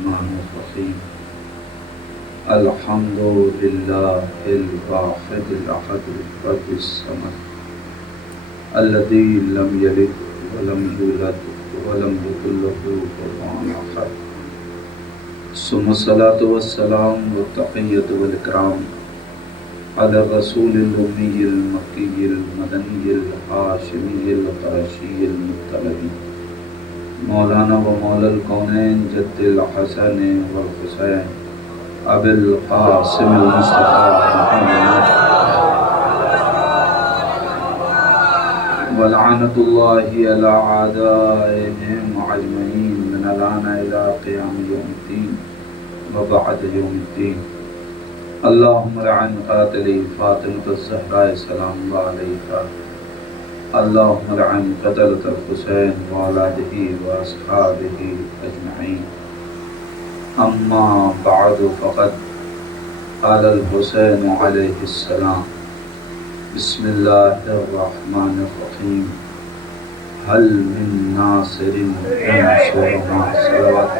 الرحمن الرحیم الحمد للہ الواحد الأحد الفرد الصمد الذي لم يلد ولم يولد ولم يكن له كفوا أحد ثم الصلاة والسلام والتحية والإكرام على الرسول الأمي المكي المدني الهاشمي القرشي المطلبي مولانا و مولا الكونين جد الحسن والحسين أبي القاسم المصطفى محمد ولعنة الله على أعدائهم أجمعين من الآن إلى قيام يوم الدين وبعد يوم الدين اللهم لعن قاتلي فاطمة الزهراء سلام الله عليها اللهم لعن قتلة الحسين وأولاده وأصحابه أجمعين أما بعد فقد قال الحسين عليه السلام بسم الله الرحمن الرحيم هل من ناصر ينصرنا صلوات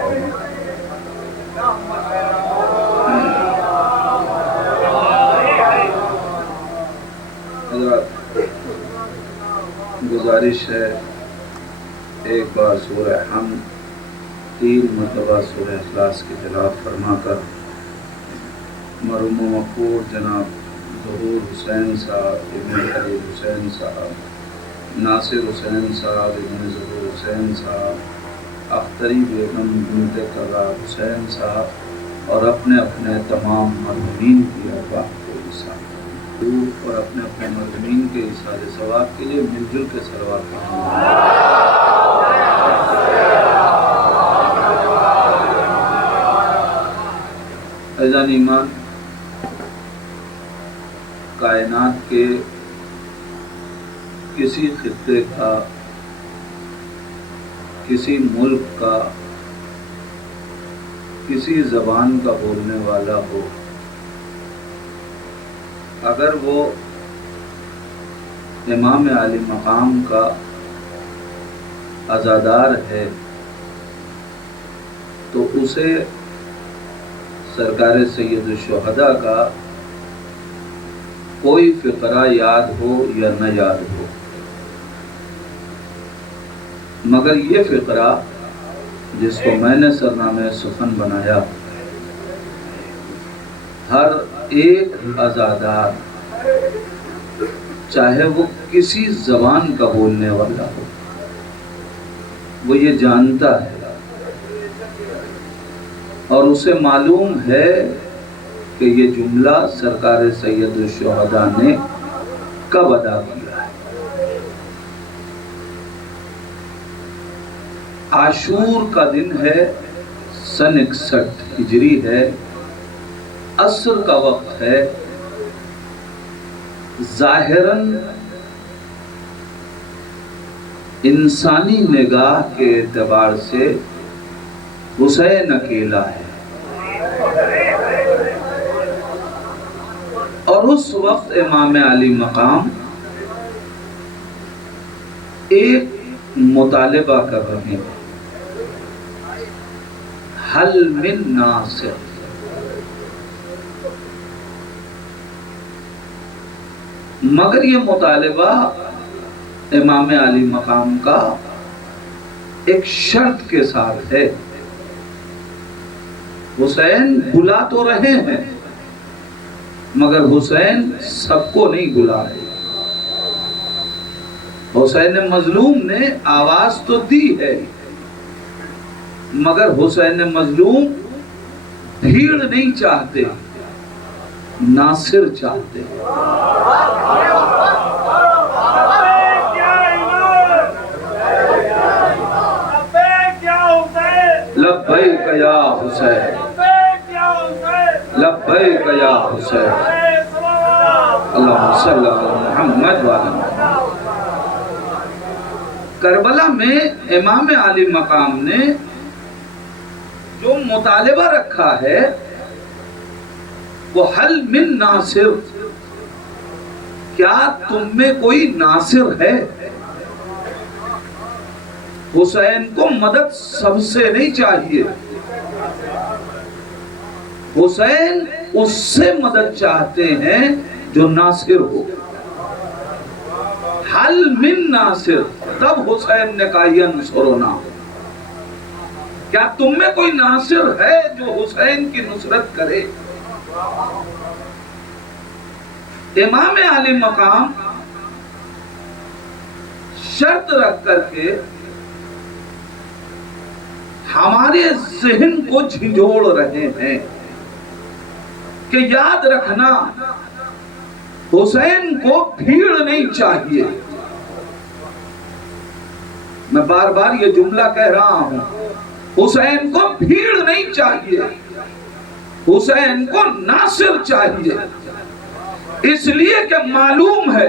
حضرات گزارش ہے ایک بار سورہ حمد 3 مرتبہ سورہ اخلاص کی تلاوت فرما کر مرحوم و مغفور جناب ظہور حسین صاحب ابن خلیل حسین صاحب ناصر حسین صاحب ابن ظہور حسین صاحب اختری بیگم بنت کرار حسین صاحب اور اپنے تمام مرحومین کی ارواح کو ایصال اور اپنے مرحومین کے ایصال ثواب کے لیے مل جل کے صلوات عزیزان ایمان، کائنات کے کسی خطے کا، کسی ملک کا، کسی زبان کا بولنے والا ہو، اگر وہ امام عالی مقام کا عزادار ہے تو اسے سرکار سید الشہداء کا کوئی فقرہ یاد ہو یا نہ یاد ہو، مگر یہ فقرہ جس کو میں نے سرنامہ سخن بنایا، ہر ایک عزادار چاہے وہ کسی زبان کا بولنے والا ہو، وہ یہ جانتا ہے اور اسے معلوم ہے کہ یہ جملہ سرکار سید الشہداء نے کب ادا کیا ہے۔ عاشور کا دن ہے، سن 61 ہجری ہے، عصر کا وقت ہے، ظاہراً انسانی نگاہ کے اعتبار سے حسین اکیلا ہے، اور اس وقت امام علی مقام ایک مطالبہ کر رہے ہیں، حل من ناصر، مگر یہ مطالبہ امام علی مقام کا ایک شرط کے ساتھ ہے۔ حسین بلا تو رہے ہیں مگر حسین سب کو نہیں بلا رہے۔ حسین مظلوم نے آواز تو دی ہے مگر حسین مظلوم بھیڑ نہیں چاہتے، ناصر چاہتے۔ لبیک یا حسین، لبیک یا حسین، اللہم صلی علی محمد وعلی محمد۔ کربلا میں امام علی مقام نے جو مطالبہ رکھا ہے وہ حل من ناصر، کیا تم میں کوئی ناصر ہے؟ حسین کو مدد سب سے نہیں چاہیے، حسین اس سے مدد چاہتے ہیں جو ناصر ہو. حل من ناصر. تب حسین نے کہا ینصرنا. کیا تم میں کوئی ناصر ہے جو حسین کی نصرت کرے؟ امام علی مقام شرط رکھ کر کے ہمارے ذہن کو جھنجھوڑ رہے ہیں کہ یاد رکھنا حسین کو بھیڑ نہیں چاہیے. میں بار بار یہ جملہ کہہ رہا ہوں، حسین کو بھیڑ نہیں چاہیے، حسین کو ناصر چاہیے. اس لیے کہ معلوم ہے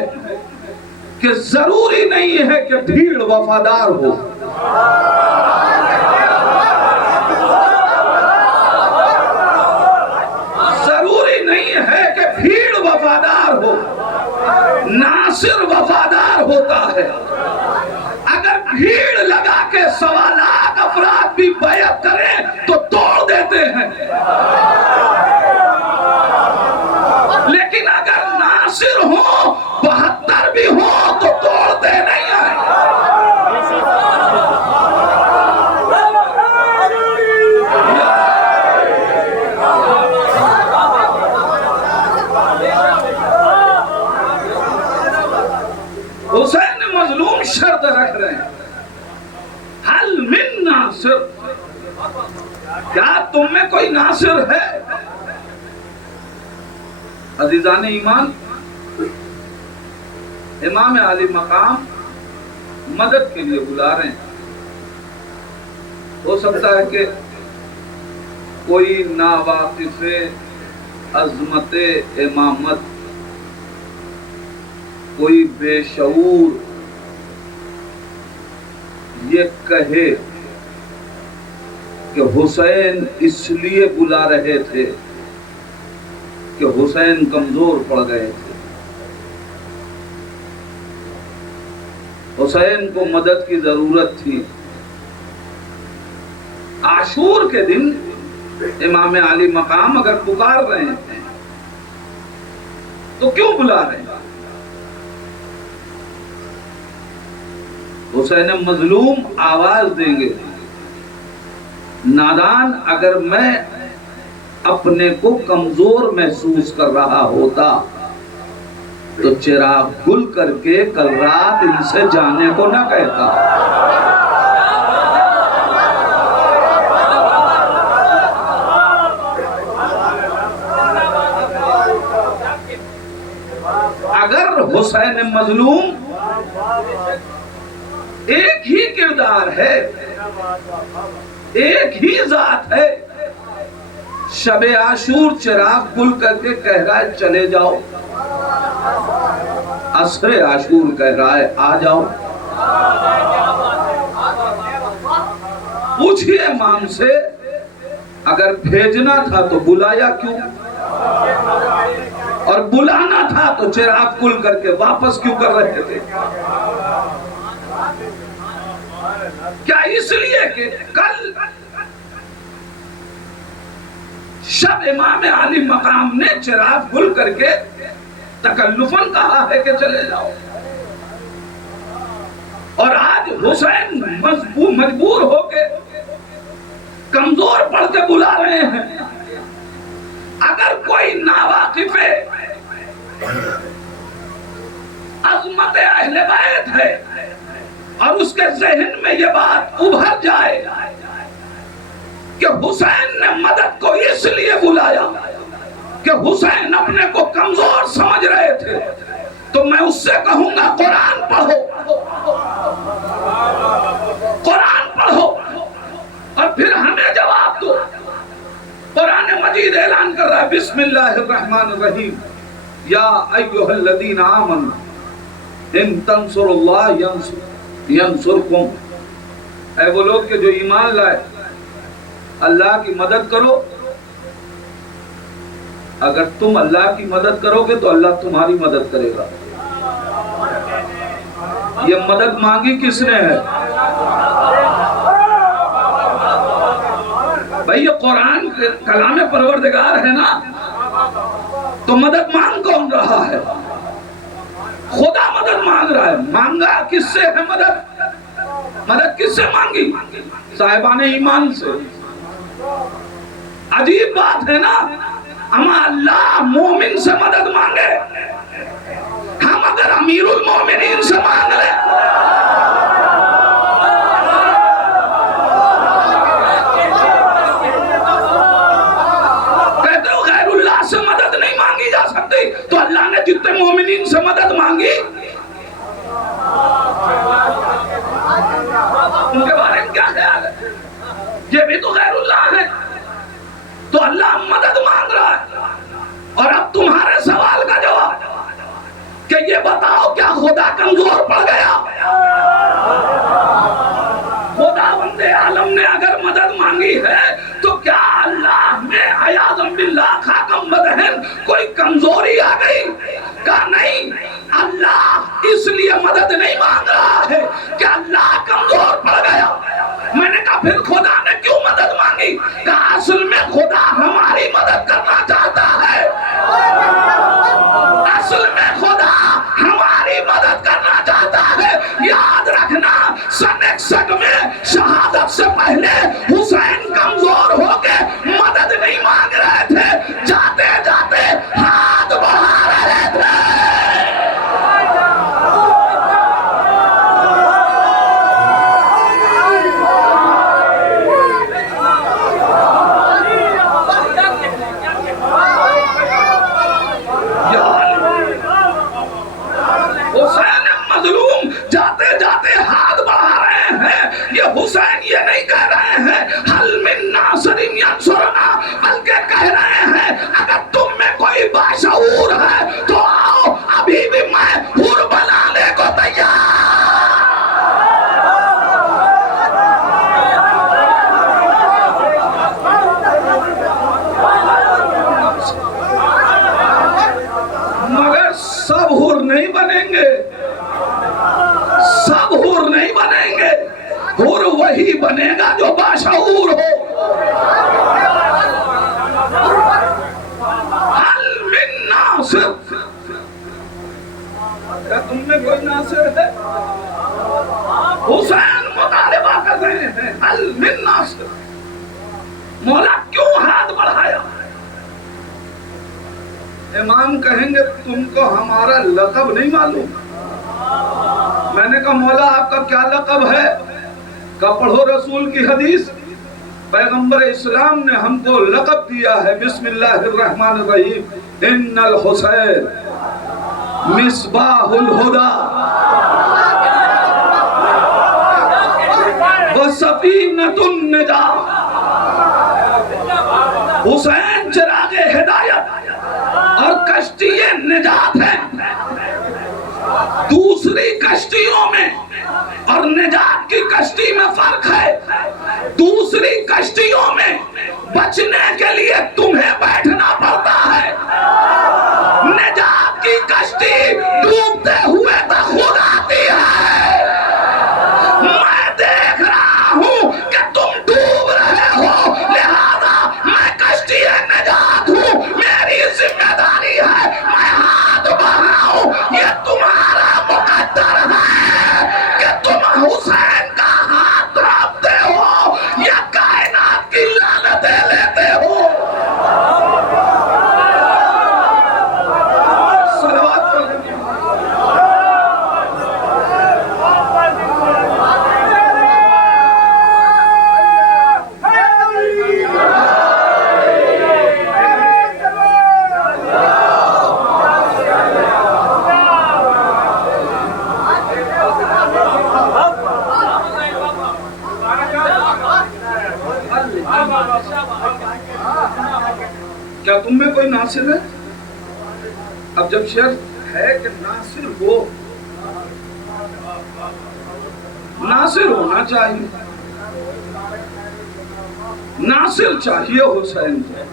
کہ ضروری نہیں ہے کہ بھیڑ وفادار ہو. ضروری نہیں ہے کہ بھیڑ وفادار ہو. ناصر وفادار ہوتا ہے. اگر بھیڑ لگا کے 1.25 لاکھ افراد بھی بیعت کریں تو توڑ دیتے ہیں، لیکن اگر ناصر ہوں 72 بھی ہوں تو توڑتے نہیں ہیں. حسین مظلوم شرط رکھ رہے ہیں، حل من ناصر. کیا تم میں کوئی ناصر ہے؟ عزیزان ایمان، امام علی مقام مدد کے لیے بلا رہے ہیں. ہو سکتا ہے کہ کوئی ناواقف عظمت امامت، کوئی بے شعور یہ کہے کہ حسین اس لیے بلا رہے تھے کہ حسین کمزور پڑ گئے تھے، حسین کو مدد کی ضرورت تھی. عاشور کے دن امام علی مقام اگر پکار رہے ہیں تو کیوں بلا رہے ہیں؟ حسین مظلوم آواز دیں گے. نادان اگر میں اپنے کو کمزور محسوس کر رہا ہوتا تو چراغ گل کر کے کل رات ان سے جانے کو نہ کہتا. اگر حسین مظلوم ایک ہی کردار ہے، ایک ہی ذات ہے، شب عاشور چراغ گل کر کے کہہ رہا ہے چلے جاؤ، عصر عاشور کہہ رہا ہے آ جاؤ. پوچھئے امام سے اگر بھیجنا تھا تو بلایا کیوں، اور بلانا تھا تو چراغ گل کر کے واپس کیوں کر رہے تھے؟ کیا اس لیے کہ کل شب امام علی مقام نے چراغ گل کر کے تکلفاً کہا ہے کہ چلے جاؤ، اور آج حسین مجبور ہو کے کمزور پڑ کے بلا رہے ہیں؟ اگر کوئی ناواقف عظمت اہل بیت ہے اور اس کے ذہن میں یہ بات ابھر جائے کہ حسین نے مدد کو اس لیے بلایا کہ حسین اپنے کو کمزور سمجھ رہے تھے، تو میں اس سے کہوں گا قرآن پڑھو، قرآن پڑھو اور پھر ہمیں جواب دو. قرآن مجید اعلان کر رہا ہے بسم اللہ الرحمن الرحیم یا ایھا الذین آمنوا ان تنصروا اللہ ینصرکم. اے وہ لوگ کہ جو ایمان لائے اللہ کی مدد کرو. اگر تم اللہ کی مدد کرو گے تو اللہ تمہاری مدد کرے گا. یہ مدد مانگی کس نے ہے؟ بھئی یہ قرآن کلام پروردگار ہے نا، تو مدد مانگ کون رہا ہے؟ خدا مدد مانگ رہا ہے۔ مانگا کس سے ہے مدد؟ مدد کس سے مانگی؟ صاحبان ایمان سے۔ عجیب بات ہے نا، اما اللہ مومن سے مدد مانگے، ہم اگر امیر المومنین سے مانگ لیں، کہتے ہو غیر اللہ سے مدد نہیں مانگی جا سکتی، تو اللہ نے جتنے مومنین سے مدد مانگی ان کے بارے میں کیا خیال ہے؟ یہ بھی تو غیر اللہ ہے۔ تو اللہ مدد مانگ رہا ہے۔ اور اب تمہارے سوال کا جواب کہ یہ بتاؤ کیا خدا کمزور پڑ گیا؟ خداوند عالم نے اگر مدد مانگی ہے تو کیا اللہ میں عیاذ باللہ خاکم بدہن کوئی کمزوری آ گئی؟ کہا نہیں، اللہ اس لیے مدد نہیں مانگ رہا ہے کہ اللہ کمزور پڑ گیا۔ میں نے کہا پھر خدا نے کیوں مدد مانگی؟ کہا اصل میں خدا ہماری مدد کرنا چاہتا ہے، اصل میں خدا ہماری مدد کرنا چاہتا ہے۔ یاد رکھنا سن 61 میں شہادت سے پہلے حسین کمزور ہو کے مدد نہیں مانگ رہے تھے، جاتے جاتے ہاتھ بڑھا رہے تھے۔ حسین مظلوم جاتے جاتے ہاتھ بڑھا رہے ہیں۔ یہ حسین یہ نہیں کہہ رہے ہیں حل من ناصر ینصرنا، بلکہ کہہ رہے ہیں اگر تم میں کوئی باشعور ہے تو آؤ، ابھی بھی میں حر بنانے کو تیار۔ مگر سب حر نہیں بنیں گے، سب حر نہیں بنیں گے، حر وہی بنے گا جو باشعور ہو۔ حل من ناصر، کیا تم میں کوئی ناصر ہے؟ حسین مطالبہ کر رہے ہیں حل من ناصر، مولا کیوں ہاتھ بڑھایا؟ امام کہیں گے تم کو ہمارا لقب نہیں معلوم؟ میں نے کہا مولا آپ کا کیا لقب ہے؟ کہ پڑھو رسول کی حدیث، پیغمبر اسلام نے ہم کو لقب دیا ہے بسم اللہ الرحمن الرحیم، ان الحسین مصباح الہدا وسفینۃ النجاۃ۔ حسین چراغ ہدایت اور کشتی نجات ہے۔ دوسری کشتیوں میں اور نجات کی کشتی میں فرق ہے۔ دوسری کشتیوں میں بچنے کے لیے تمہیں بیٹھنا پڑتا ہے، نجات کی کشتی ڈوبتے ہوئے تو خود آتی ہے۔ میں دیکھ رہا ہوں کہ تم ڈوب رہے ہو، لہذا میں کشتی نجات ہوں، میری ذمہ داری ہے میں ہاتھ بڑھاؤں۔ یہ تمہارا مقدر ہے کہ تم حسین کا ہاتھ تھامتے ہو یا کائنات کی لعنتیں لیتے ہو۔ صلوات پڑھیں۔ کیا تم میں کوئی ناصر ہے؟ اب جب شرط ہے کہ ناصر ہو، ناصر ہونا چاہیے، ناصر چاہیے حسین کو،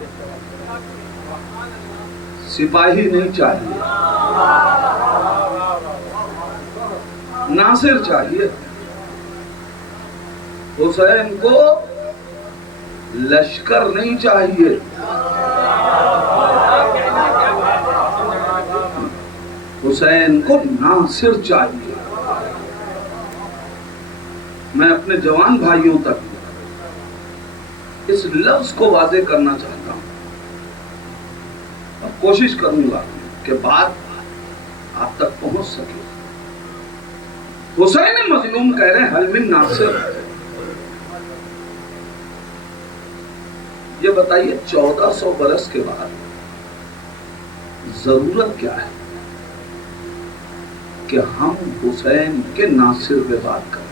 سپاہی نہیں چاہیے، ناصر چاہیے۔ حسین کو لشکر نہیں چاہیے، حسین کو ناصر چاہیے۔ میں اپنے جوان بھائیوں تک اس لفظ کو واضح کرنا چاہتا ہوں، اور کوشش کروں گا کہ بات آپ تک پہنچ سکے۔ حسین مظلوم کہہ رہے ہیں حل من ناصر۔ یہ بتائیے 1400 برس کے بعد ضرورت کیا ہے کہ ہم حسین کے ناصر پہ بات کریں؟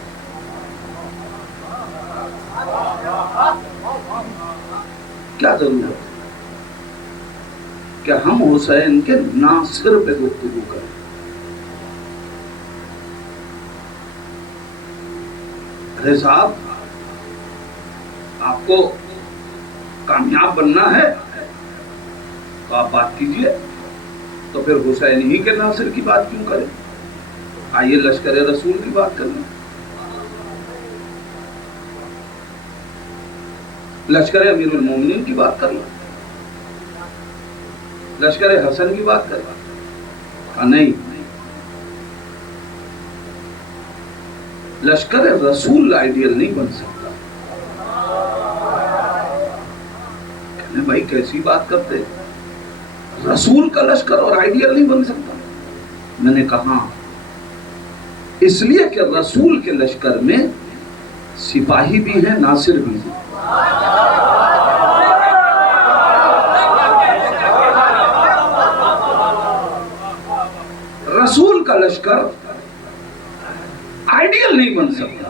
کیا ضرورت ہے کہ ہم حسین کے ناصر پہ گفتگو کریں؟ ارے صاحب، آپ کو کامیاب بننا ہے تو آپ بات کیجئے، تو پھر حسین ہی کے ناصر کی بات کیوں کریں؟ آئیے لشکر رسول کی بات کریں، لشکر امیر المومنین کی بات کر لیں، لشکر حسن کی بات کر لیں۔ نہیں، لشکر رسول آئیڈیل نہیں بن سکتا۔ کہنے بھائی کیسی بات کرتے، رسول کا لشکر اور آئیڈیل نہیں بن سکتا؟ میں نے کہا اس لیے کہ رسول کے لشکر میں سپاہی بھی ہیں، ناصر بھی ہیں۔ رسول کا لشکر آئیڈیل نہیں بن سکتا،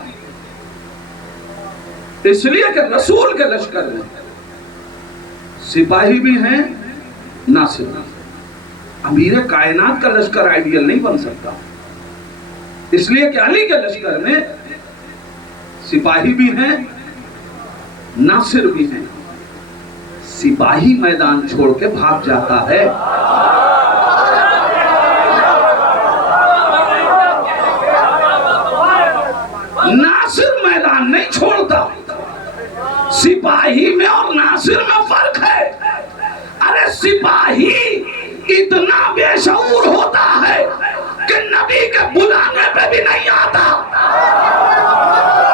اس لیے کہ رسول کے لشکر میں سپاہی بھی ہیں، ناصر بھی ہیں۔ امیر کائنات کا لشکر آئیڈیل نہیں بن سکتا، اس لیے کہ علی کے لشکر میں سپاہی بھی ہیں، ناصر بھی ہیں۔ سپاہی میدان چھوڑ کے بھاگ جاتا ہے، ناصر میدان نہیں چھوڑتا۔ سپاہی میں اور ناصر میں فرق ہے۔ ارے سپاہی اتنا بے شعور ہوتا ہے کہ نبی کے بلانے پہ بھی نہیں آتا،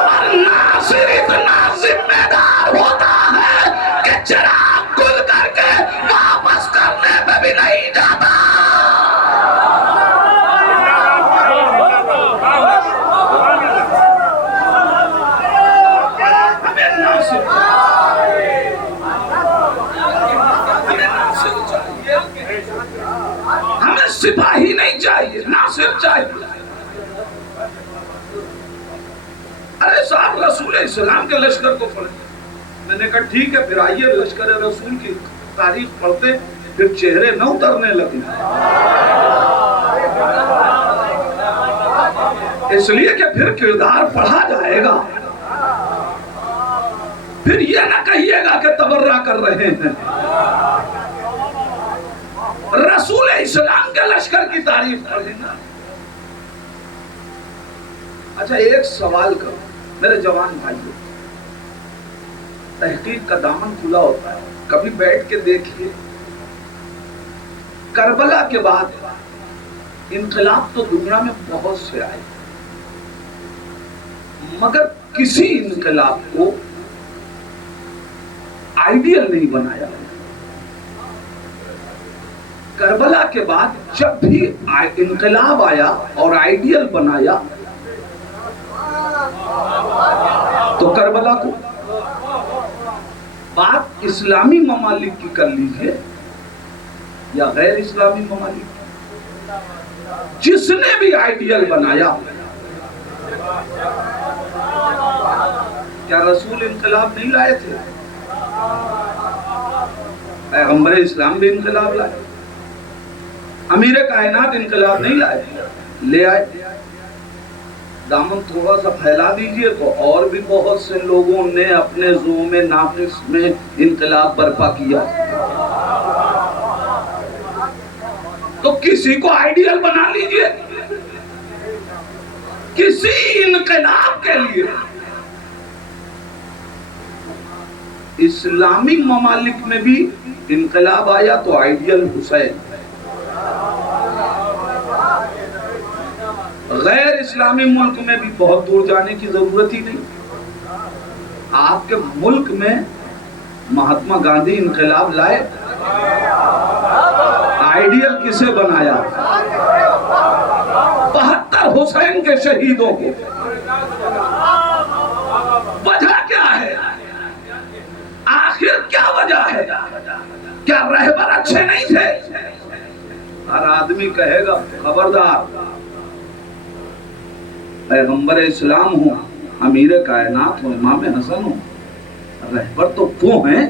اور ناصر اتنا ذمہ دار ہوتا ہے کہ چراغ گل کر کے واپس کرنے پہ بھی نہیں جاتا۔ ہمیں سپاہی نہیں چاہیے، ناصر چاہیے۔ ارے صاحب رسول اسلام کے لشکر کو پڑھیں۔ میں نے کہا ٹھیک ہے، پھر آئیے لشکر رسول کی تاریخ پڑھتے، پھر چہرے نہ اترنے لگے۔ اس لیے کہ پھر کردار پڑھا جائے گا، پھر یہ نہ کہیے گا کہ تبرہ کر رہے ہیں۔ رسول اسلام کے لشکر کی تعریف کر لینا۔ اچھا ایک سوال کرو میرے جوان بھائیوں، تحقیق کا دامن کھلا ہوتا ہے، کبھی بیٹھ کے دیکھیے، کربلا کے بعد انقلاب تو دنیا میں بہت سے آئے، مگر کسی انقلاب کو آئیڈیل نہیں بنایا۔ کربلا کے بعد جب بھی انقلاب آیا اور آئیڈیل بنایا تو کربلا کو، بات اسلامی ممالک کی کر لیجئے یا غیر اسلامی ممالک کی، جس نے بھی آئیڈیل بنایا، کیا رسول انقلاب نہیں لائے تھے؟ پیغمبر اسلام بھی انقلاب لائے، امیر کائنات انقلاب نہیں لائے، لے آئے۔ دامن تھوڑا سا پھیلا دیجئے تو اور بھی بہت سے لوگوں نے اپنے زوم ناقص میں انقلاب برپا کیا۔ تو کسی کو آئیڈیل بنا لیجئے، کسی انقلاب کے لیے اسلامی ممالک میں بھی انقلاب آیا تو آئیڈیل حسین، غیر اسلامی ملک میں بھی بہت دور جانے کی ضرورت ہی نہیں. آپ کے ملک میں مہاتما گاندھی انقلاب لائے، آئیڈیل کسے بنایا؟ 72 حسین کے شہیدوں کو. وجہ کیا ہے؟ آخر کیا وجہ ہے؟ کیا رہبر اچھے نہیں تھے؟ ہر آدمی کہے گا خبردار، پیغمبر اسلام ہوں، امیر کائنات ہوں، امام حسن ہوں، رہبر تو وہ ہیں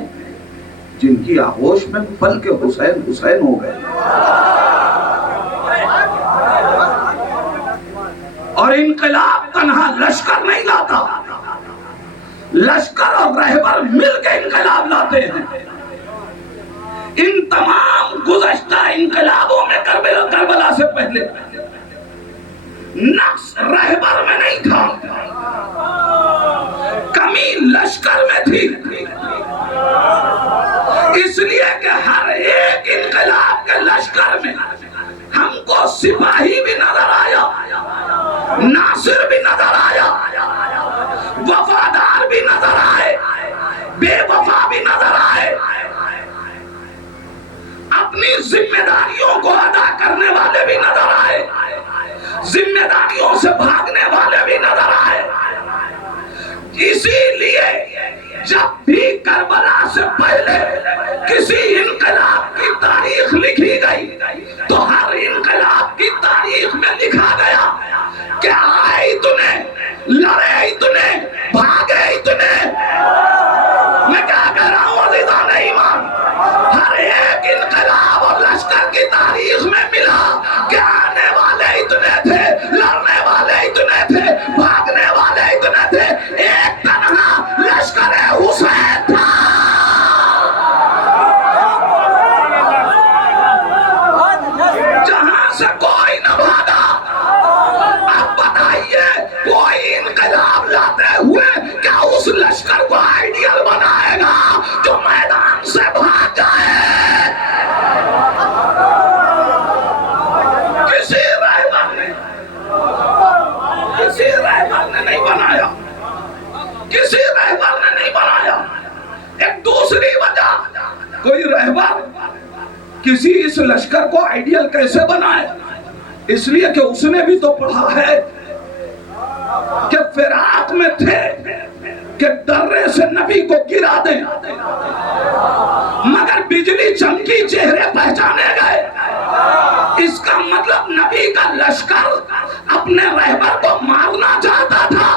جن کی آغوش میں پل کے حسین حسین ہو گئے. اور انقلاب تنہا لشکر نہیں لاتا، لشکر اور رہبر مل کے انقلاب لاتے ہیں. ان تمام گزشتہ انقلابوں میں کربلا سے پہلے نقص رہبر میں نہیں تھا، کمی لشکر میں تھی. اس لیے کہ ہر ایک انقلاب کے لشکر میں ہم کو سپاہی بھی نظر آیا، ناصر بھی نظر آیا، وفادار بھی نظر آئے، بے وفا بھی نظر آئے، اپنی ذمہ داریوں کو ادا کرنے والے بھی نظر آئے، ذمہ داریوں سے بھاگنے والے بھی نظر آئے. اسی لیے جب بھی کربلا سے پہلے کسی انقلاب کی تاریخ لکھی گئی تو ہر انقلاب کی تاریخ میں لکھا گیا کہ آئے تو نے، لڑے تو نے، بھاگے تو نے. میں کیا کہہ رہا ہوں عزیزان ایمان؟ ہر ایک انقلاب اور لشکر کی تاریخ میں ملا کہ آنے والے اتنے تھے، لڑنے والے اتنے تھے، بھاگنے والے اتنے تھے، ایک تنہا لشکر حسین تھا. جہاں سے کوئی نہ بھاگا. اب بتائیے کوئی انقلاب لاتے ہوئے کیا اس لشکر کو آئیڈیل بنائے گا جو میدان سے بھاگ جائے؟ کسی رہبر نے نہیں بنایا، کسی رہبر نے نہیں بنایا. ایک دوسری وجہ، کوئی رہبر کسی اس لشکر کو آئیڈیل کیسے بنائے؟ اس لیے کہ اس نے بھی تو پڑھا ہے کہ فراق میں تھے کہ درے سے نبی کو گرا دیں، مگر بجلی چمکی چہرے پہچانے گئے. اس کا مطلب نبی کا لشکر اپنے رہبر کو مارنا چاہتا تھا.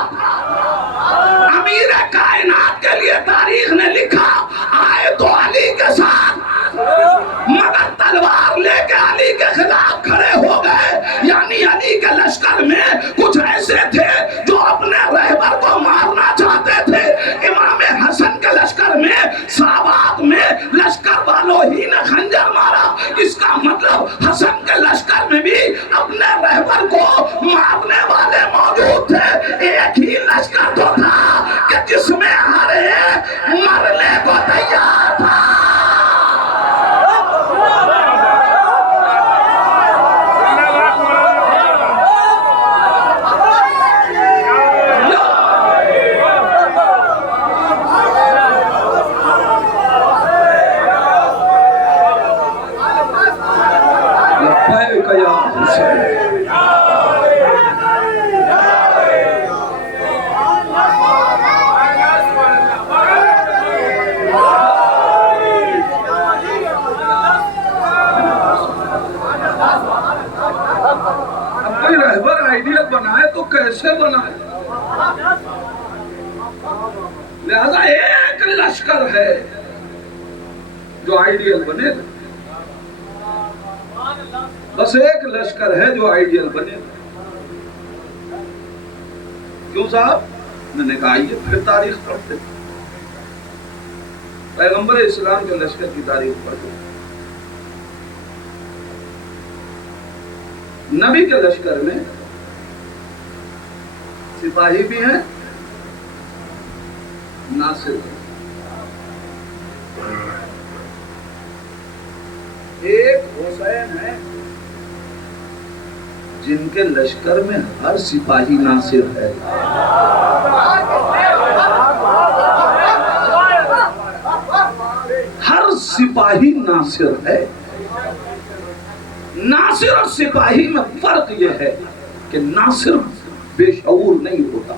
امیر کائنات کے لیے تاریخ نے لکھا آئے تو علی کے ساتھ، مگر تلوار لے کے علی کے خلاف کھڑے ہو گئے. یعنی علی کے لشکر میں کچھ ایسے تھے جو اپنے رہبر کو مارنا چاہتے تھے. امام حسن کے لشکر میں، صحابات میں لشکر والوں ہی نے خنجر مارا. اس کا مطلب حسن کے لشکر میں بھی اپنے رہبر کو مارنے والے موجود تھے. ایک ہی لشکر تو تھا کہ جس میں ہر ایک مرنے کو تیار تھا. بنائے تو کیسے بنائے؟ لہذا ایک لشکر ہے جو آئیڈیل بنے گا، بس ایک لشکر ہے جو آئیڈیل بنے گا. کیوں صاحب؟ میں نے کہا یہ پھر تاریخ پڑھتے، پیغمبر اسلام کے لشکر کی تاریخ پڑھتے. نبی کے لشکر میں سپاہی بھی ہیں، ناصر ایک حسین ہے جن کے لشکر میں ہر سپاہی ناصر ہے، ہر سپاہی ناصر ہے۔ ناصر اور سپاہی میں فرق یہ ہے کہ ناصر بے شعور نہیں ہوتا،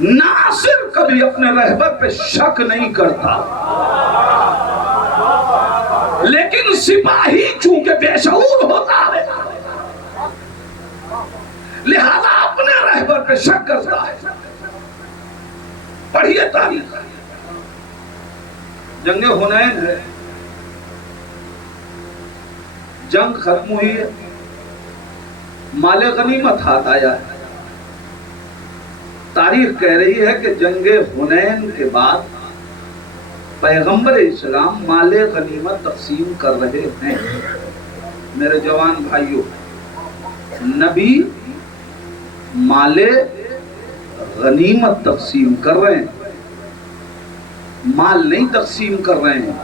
ناصر کبھی اپنے رہبر پہ شک نہیں کرتا، لیکن سپاہی چونکہ بے شعور ہوتا ہے لہذا اپنے رہبر پہ شک کرتا ہے۔ پڑھیے تاریخ، جنگ حنین ہے، جنگ ختم ہوئی ہے، مال غنیمت ہاتھ آیا ہے۔ تاریخ کہہ رہی ہے کہ جنگ حنین کے بعد پیغمبر اسلام مال غنیمت تقسیم کر رہے ہیں۔ میرے جوان بھائیوں، نبی مال غنیمت تقسیم کر رہے ہیں، مال نہیں تقسیم کر رہے ہیں۔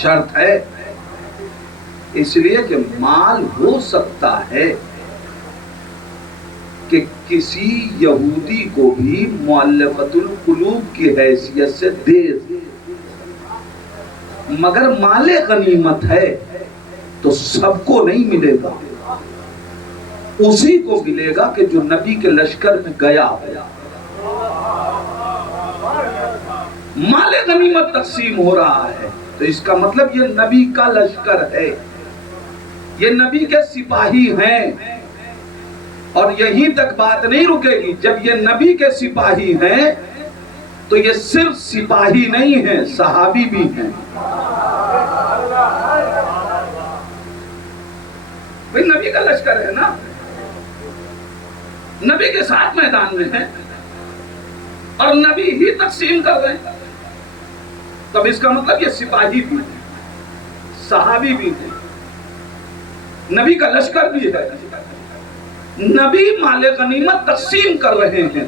شرط ہے، اس لیے کہ مال ہو سکتا ہے کہ کسی یہودی کو بھی مؤلفۃ القلوب کی حیثیت سے دے، مگر مال غنیمت ہے تو سب کو نہیں ملے گا، اسی کو ملے گا کہ جو نبی کے لشکر میں گیا ہو۔ مال غنیمت تقسیم ہو رہا ہے تو اس کا مطلب یہ نبی کا لشکر ہے، یہ نبی کے سپاہی ہیں، اور یہیں تک بات نہیں رکے گی۔ جب یہ نبی کے سپاہی ہیں تو یہ صرف سپاہی نہیں ہیں، صحابی بھی ہیں۔ بھئی نبی کا لشکر ہے نا، نبی کے ساتھ میدان میں ہے اور نبی ہی تقسیم کر رہے ہیں، تب اس کا مطلب یہ سپاہی بھی ہیں، صحابی بھی ہیں، نبی کا لشکر بھی ہے۔ نبی مال غنیمت تقسیم کر رہے ہیں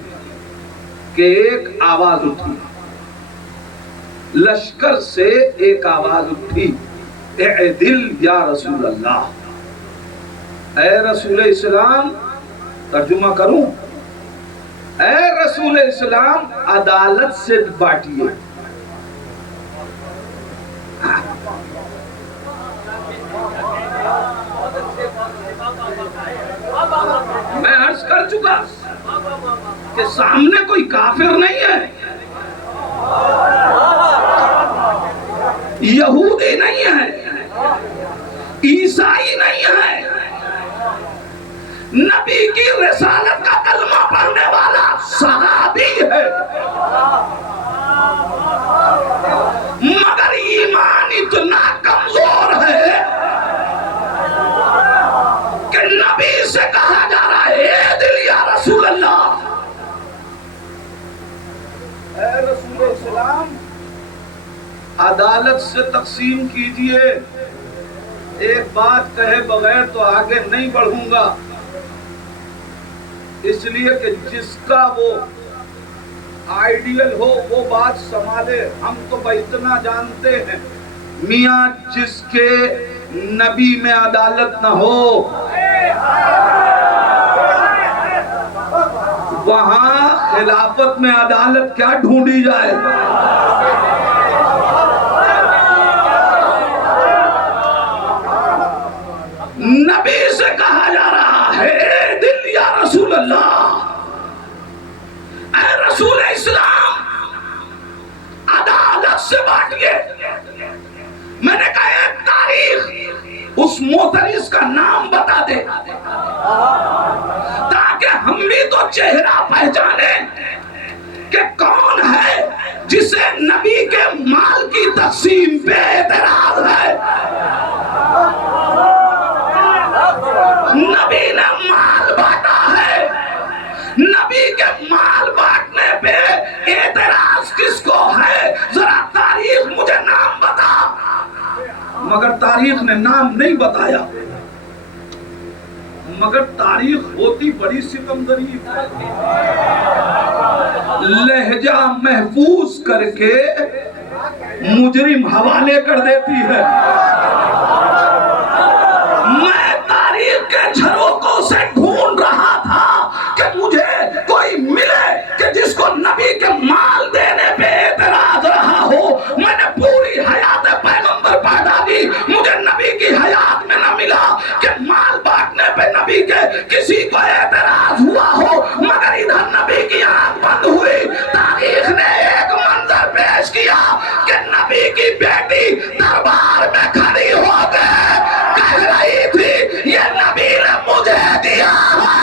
کہ ایک آواز اٹھی، لشکر سے ایک آواز اٹھی، اعدل یا رسول اللہ، اے رسول اسلام، ترجمہ کروں، اے رسول اسلام عدالت سے بانٹیے۔ میں عرض کر چکا کہ سامنے کوئی کافر نہیں ہے، یہودی نہیں ہے، عیسائی نہیں ہے، نبی کی رسالت کا کلمہ پڑھنے والا صحابی ہے، مگر ایمان اتنا کمزور ہے کہ نبی سے کہا جا رہا ہے اے دل یا رسول اللہ، اے رسول اسلام عدالت سے تقسیم کیجئے۔ ایک بات کہے بغیر تو آگے نہیں بڑھوں گا، اس لیے کہ جس کا وہ آئیڈیل ہو وہ بات سنبھالے۔ ہم تو اتنا جانتے ہیں، میاں جس کے نبی میں عدالت نہ ہو وہاں خلافت میں عدالت کیا ڈھونڈی جائے۔ نبی سے کہا جا رہا ہے اے دل یا رسول اللہ، اے رسول اسلام عدالت سے بانٹیے۔ میں نے کہا ایک تاریخ اس معترض کا نام بتا دے تاکہ ہم بھی تو چہرہ پہچانیں کہ کون ہے جسے نبی کے مال کی تقسیم پہ اعتراض ہے۔ نبی نے مال بانٹا ہے، نبی کے مال بانٹنے پہ اعتراض کس کو ہے؟ ذرا تاریخ مجھے نام بتا۔ مگر تاریخ نے نام نہیں بتایا، مگر تاریخ ہوتی بڑی ستم ظریف ہے، لہجہ محفوظ کر کے مجرم حوالے کر دیتی ہے۔ میں تاریخ کے جھروکوں سے ڈھونڈ رہا تھا کہ مجھے کوئی ملے کہ جس کو نبی کے مال دینے پہ اعتراض رہا ہو۔ میں نے پوری حیات پیغمبر پڑھ ڈالی، مجھے نبی کی حیات میں نہ ملا کہ مال بانٹنے پہ نبی کے کسی کو اعتراض ہوا ہو، مگر ادھر نبی کی آنکھ بند ہوئی۔ تاریخ نے ایک منظر پیش کیا کہ نبی کی بیٹی دربار میں کھڑی ہو کے کہہ رہی تھی یہ نبی نے مجھے دیا ہے۔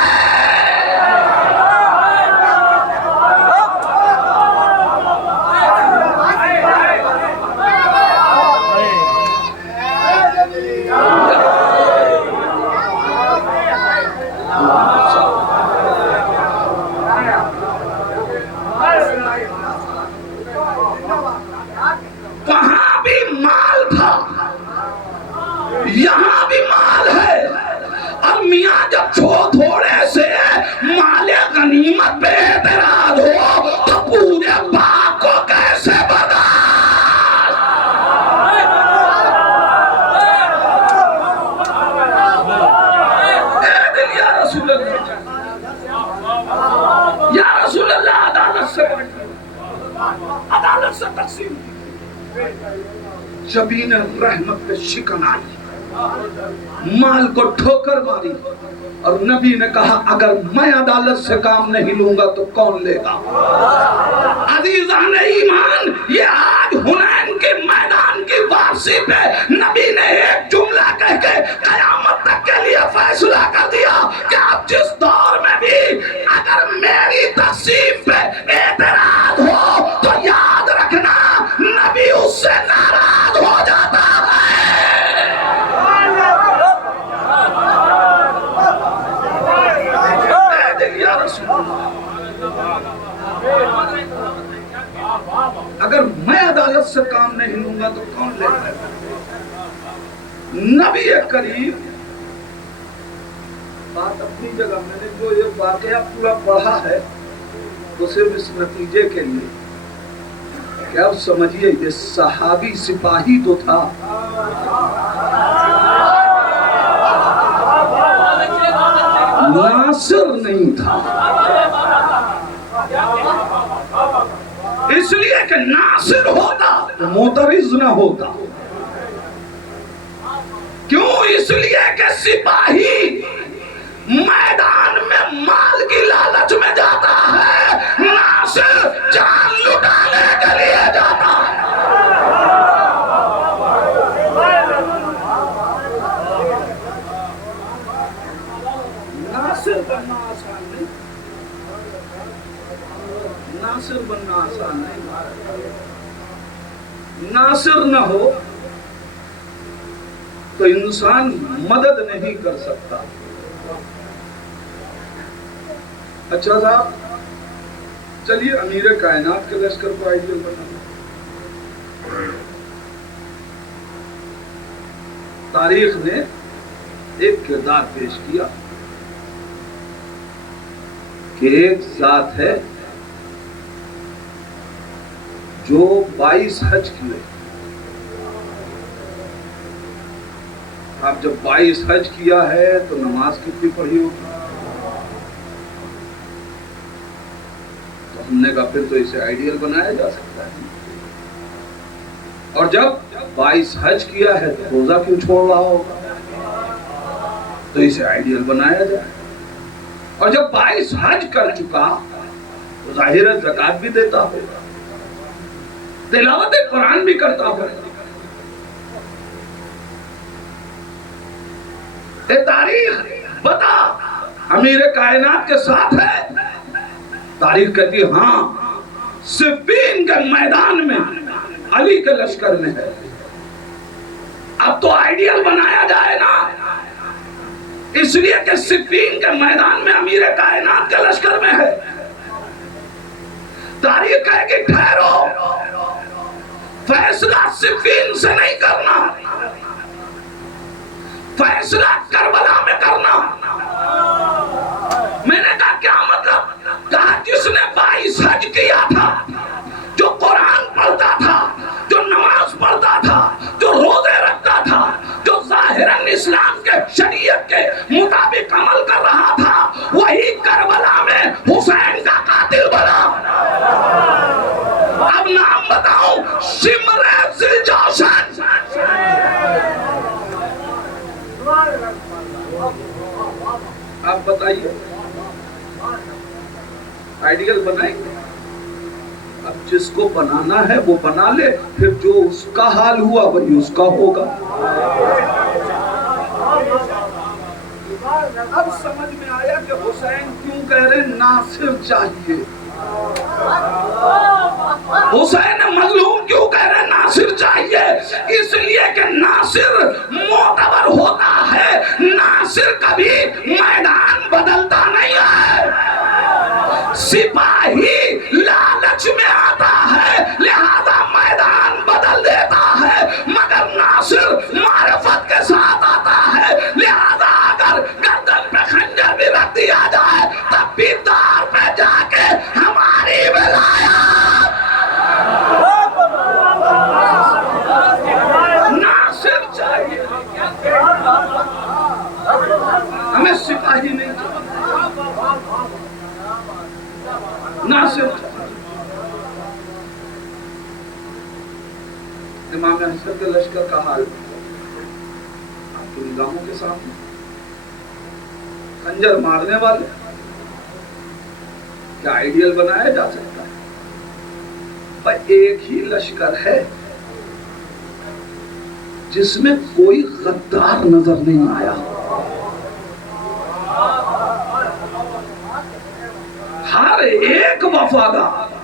کہاں بھی مال تھا، یہاں بھی مال ہے، اور میاں جب تھوڑے سے مال غنیمت پہ اعتراض ہو تو پورے باغ کو کیسے برداشت؟ اے دل یا رسول اللہ، یا رسول اللہ، عدالت سے تقسیم کی۔ جبین رحمت پہ شکن آئی، مال کو ٹھوکر ماری، اور نبی نے کہا اگر میں عدالت سے کام نہیں لوں گا تو کون لے گا؟ عزیزان ایمان، یہ آج حنین کے میدان کی واپسی پہ نبی نے ایک جملہ کہہ کے قیامت تک کے لیے فیصلہ کر دیا کہ اب جس دور میں بھی اگر میری تقسیم پہ اعتراض ہو تو یاد رکھنا نبی اس سے ناراض ہو جاتا ہے۔ اگر میں عدالت سے کام نہیں لوں گا تو کون لے گا؟ نبی کریم، بات اپنی جگہ، میں نے جو یہ واقعہ پورا پڑھا ہے تو صرف اس نتیجے کے لیے کہ اب سمجھئے یہ صحابی سپاہی تو تھا، ناصر نہیں تھا، اس لیے کہ ناصر ہوتا تو معترض نہ ہوتا۔ کیوں؟ اس لیے کہ سپاہی میدان میں مال کی لالچ میں جاتا ہے، ناصر جان لٹانے کے لیے جاتا ہے۔ ناصر بننا آسان نہیں، ناصر بننا آسان نہیں۔ ناصر نہ ہو تو انسان مدد نہیں کر سکتا۔ اچھا صاحب، چلیے امیر کائنات کے لشکر کو آئیڈیل بنانا۔ تاریخ نے ایک کردار پیش کیا کہ ایک ذات ہے جو 22 حج کیے۔ اب جب 22 حج کیا ہے تو نماز کتنی پڑھی ہوگی؟ تو ہم نے کہا پھر تو اسے آئیڈیل بنایا جا سکتا ہے۔ اور جب 22 حج کیا ہے تو روزہ کیوں چھوڑ رہا ہوگا؟ تو اسے آئیڈیل بنایا جائے۔ اور جب 22 حج کر چکا تو ظاہر ہے زکوٰۃ بھی دیتا ہوگا، تلاوت قرآن بھی کرتا ہوگا۔ اے تاریخ بتا، امیر کائنات کے ساتھ ہے؟ تاریخ کہتی ہے ہاں، صفین کے میدان میں علی کے لشکر میں ہے۔ اب تو آئیڈیل بنایا جائے نا، اس لیے کہ صفین کے میدان میں امیر کائنات کے لشکر میں ہے۔ تاریخ کہے کہ ٹھہرو، فیصلہ صفین سے نہیں کرنا، فیصلہ کربلا میں کرنا۔ 22 حج کیا تھا، جو قرآن پڑھتا تھا، جو نماز پڑھتا تھا، جو روزے رکھتا تھا، جو ظاہراً اسلام کے شریعت کے مطابق عمل کر رہا تھا، وہی کربلا میں حسین کا قاتل بنا۔ اب نام بتاؤں، شمر ذوالجوشن۔ آپ بتائیے، آئیڈیل بنائیں گے؟ اب جس کو بنانا ہے وہ بنا لے، پھر جو اس کا حال ہوا وہی اس کا ہوگا۔ اب سمجھ میں آیا کہ حسین کیوں کہہ رہے ناصر چاہیے، حسین مظلوم کیوں کہہ رہے ناصر چاہیے؟ اس لیے کہ ناصر معتبر ہوتا ہے، ناصر کبھی میدان بدلتا نہیں ہے۔ سپاہی لالچ میں آتا ہے لہذا میدان بدل دیتا ہے، مگر ناصر معرفت کے ساتھ آتا ہے لہذا اگر گردن پہ خنجر بھی رکھ دیا جائے تب بھی دار پہ جا کے ہماری ولایت۔ ناصر چاہیے، ہمیں سپاہی نہیں چاہیے، ناصر چاہیے۔ امام حسن کے لشکر کا حال آپ کی نگاہوں کے سامنے، خنجر مارنے والے، کیا آئیڈیل بنایا جا سکتا ہے؟ پر ایک ہی لشکر ہے جس میں کوئی غدار نظر نہیں آیا، ہر ایک وفادار،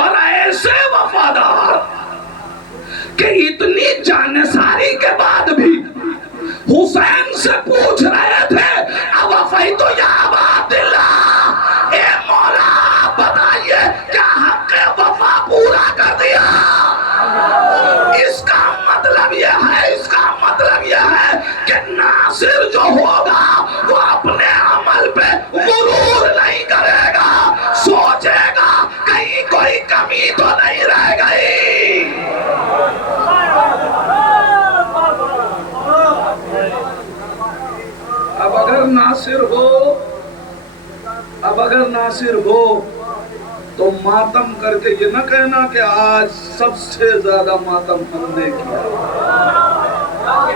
اور ایسے وفادار کہ اتنی جانساری کے بعد بھی حسین سے پوچھ رہے تھے اوفیت یا عباد اللہ، اے مولا بتائیے کیا حق وفا پورا کر دیا؟ اس کا مطلب یہ ہے کہ ناصر جو ہوگا وہ اپنے عمل پہ غرور نہیں کرے گا، سوچے گا کہیں کوئی کمی تو نہیں رہ گئی۔ اب اگر ناصر ہو تو ماتم کر کے یہ نہ کہنا کہ آج سب سے زیادہ ماتم ہم نے کیا۔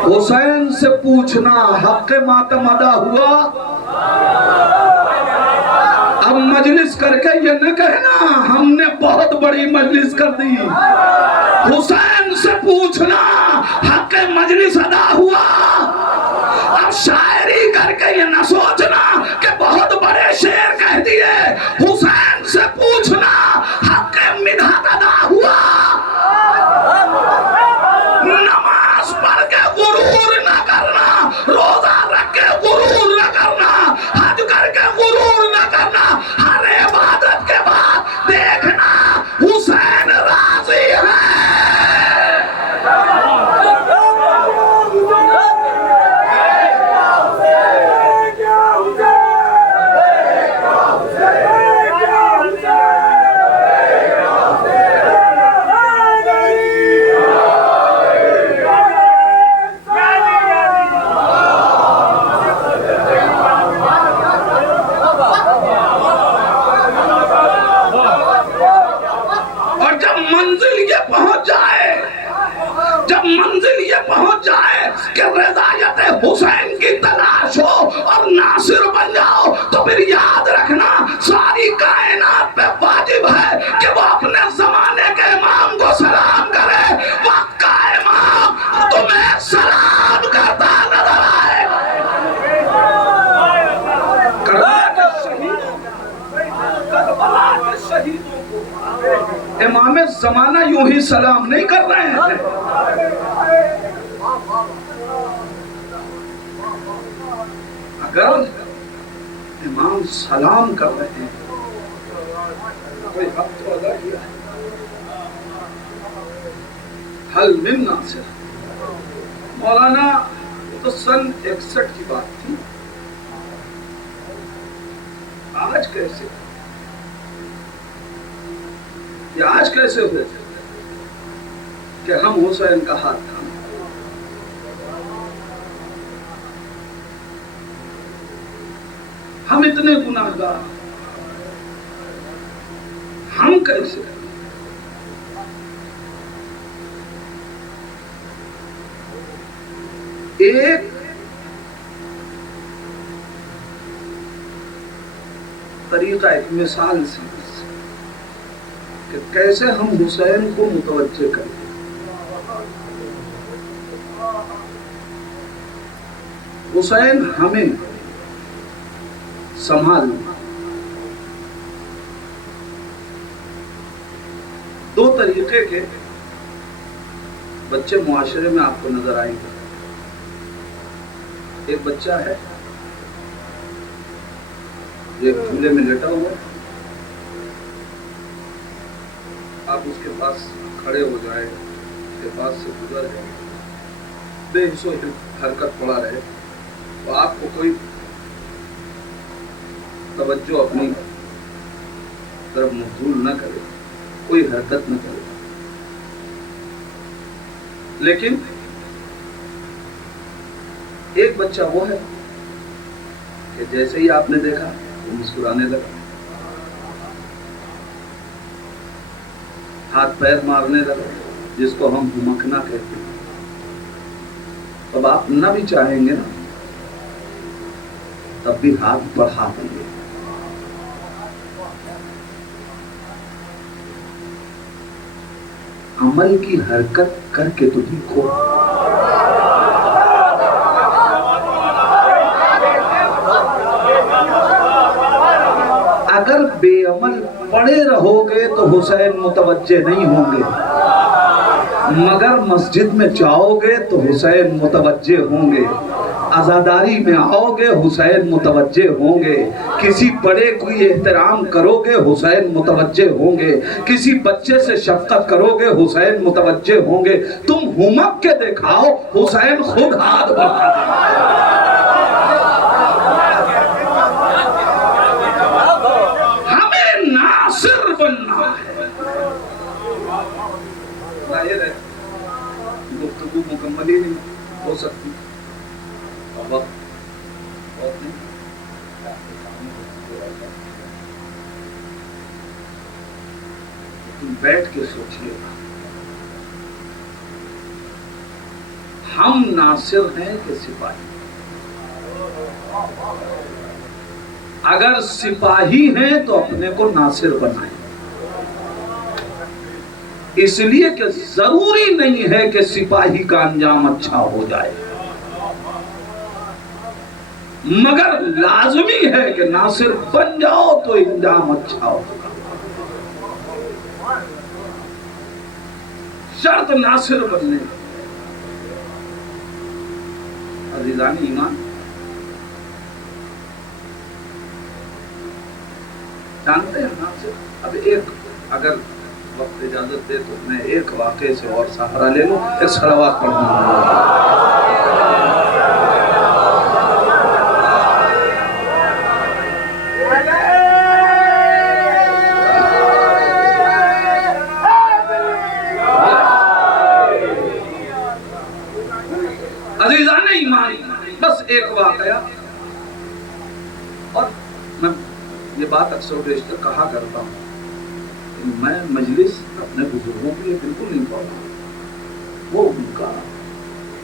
حسین سے پوچھنا حق ماتم ادا ہوا؟ اب مجلس کر کے یہ نہ کہنا ہم نے بہت بڑی مجلس کر دی۔ حسین سے پوچھنا حق مجلس ادا ہوا؟ اب شاعری کر کے یہ نہ سوچنا کہ بہت بڑے شعر کہہ دیے۔ حسین سے پوچھنا حق مدحت ادا ہوا؟ نماز پڑھ کے غرور نہ کرنا، روزہ رکھ کے غرور نہ کرنا، حج کر کے غرور نہ کرنا، ہر عبادت کے بعد دیکھنا حسین راضی ہے۔ کہ رضایت حسین کی تلاش ہو اور ناصر بن جاؤ تو پھر یاد رکھنا ساری کائنات پہ واجب ہے کہ وہ اپنے زمانے کے امام کو سلام کرے، وقت کا امام تمہیں سلام کرتا نظر آئے۔ کربلا کے شہیدوں کو امام زمانہ یوں ہی سلام نہیں کر رہے ہیں۔ اگر امام سلام کر رہے ہیں کوئی حق تو ادا کیا ہے۔ حل من ناصر، مولانا تو سن 61 کی بات تھی، آج کیسے یہ آج کیسے ہو کہ ہم حسین کا ہاتھ تھام؟ ہم اتنے گناہگار، ہم کیسے؟ ایک طریقہ، ایک مثال سی کہ کیسے ہم حسین کو متوجہ کریں۔ حسین ہمیں سنبھال، دو طریقے کے بچے معاشرے میں آپ کو نظر آئیں گے۔ ایک بچہ ہے ایک جھولے میں لیٹا ہوا، آپ اس کے پاس کھڑے ہو جائیں، اس کے پاس سے گزر جائیں، بے حس و حرکت پڑا رہے تو آپ کو کوئی توجہ اپنی طرف مبذول نہ کرے، کوئی حرکت نہ کرے، لیکن ایک بچہ وہ ہے کہ جیسے ہی آپ نے دیکھا وہ مسکرانے لگا، ہاتھ پیر مارنے لگا، جس کو ہم ہمکنا کہتے ہیں۔ اب آپ نہ بھی چاہیں گے نا تب بھی ہاتھ بڑھا دیں گے۔ عمل کی حرکت کر کے تو دیکھو۔ اگر بے عمل پڑے رہو گے تو حسین متوجہ نہیں ہوں گے، مگر مسجد میں جاؤ گے تو حسین متوجہ ہوں گے، عزاداری میں آؤ گے حسین متوجہ ہوں گے، کسی بڑے کوئی احترام کرو گے حسین متوجہ ہوں گے، کسی بچے سے شفقت کرو گے حسین متوجہ ہوں گے۔ تم ہمک کے دکھاؤ، حسین خود ہاتھ بڑھا دے۔ ہمیں ناصر بننا ہے۔ ظاہر ہے گفتگو مکمل ہی نہیں ہو سکتی، وقت بہت نہیں۔ تم بیٹھ کے سوچئے گا، ہم ناصر ہیں کہ سپاہی؟ اگر سپاہی ہیں تو اپنے کو ناصر بنائیں، اس لیے کہ ضروری نہیں ہے کہ سپاہی کا انجام اچھا ہو جائے، مگر لازمی ہے کہ ناصر بن جاؤ تو انجام اچھا ہوگا۔ شرط ناصر بننے عزیزان ایمان، جانتے ہیں ناصر؟ اب ایک اگر وقت اجازت دے تو میں ایک واقعے سے اور سہارا لے لوں، ایک صلوات پڑھوں۔ عزیزان ایمان، بس ایک واقعہ، اور میں یہ بات اکثر و بیشتر کہا کرتا ہوں کہ میں مجلس اپنے بزرگوں کے لیے بالکل نہیں پڑھتا، وہ ان کا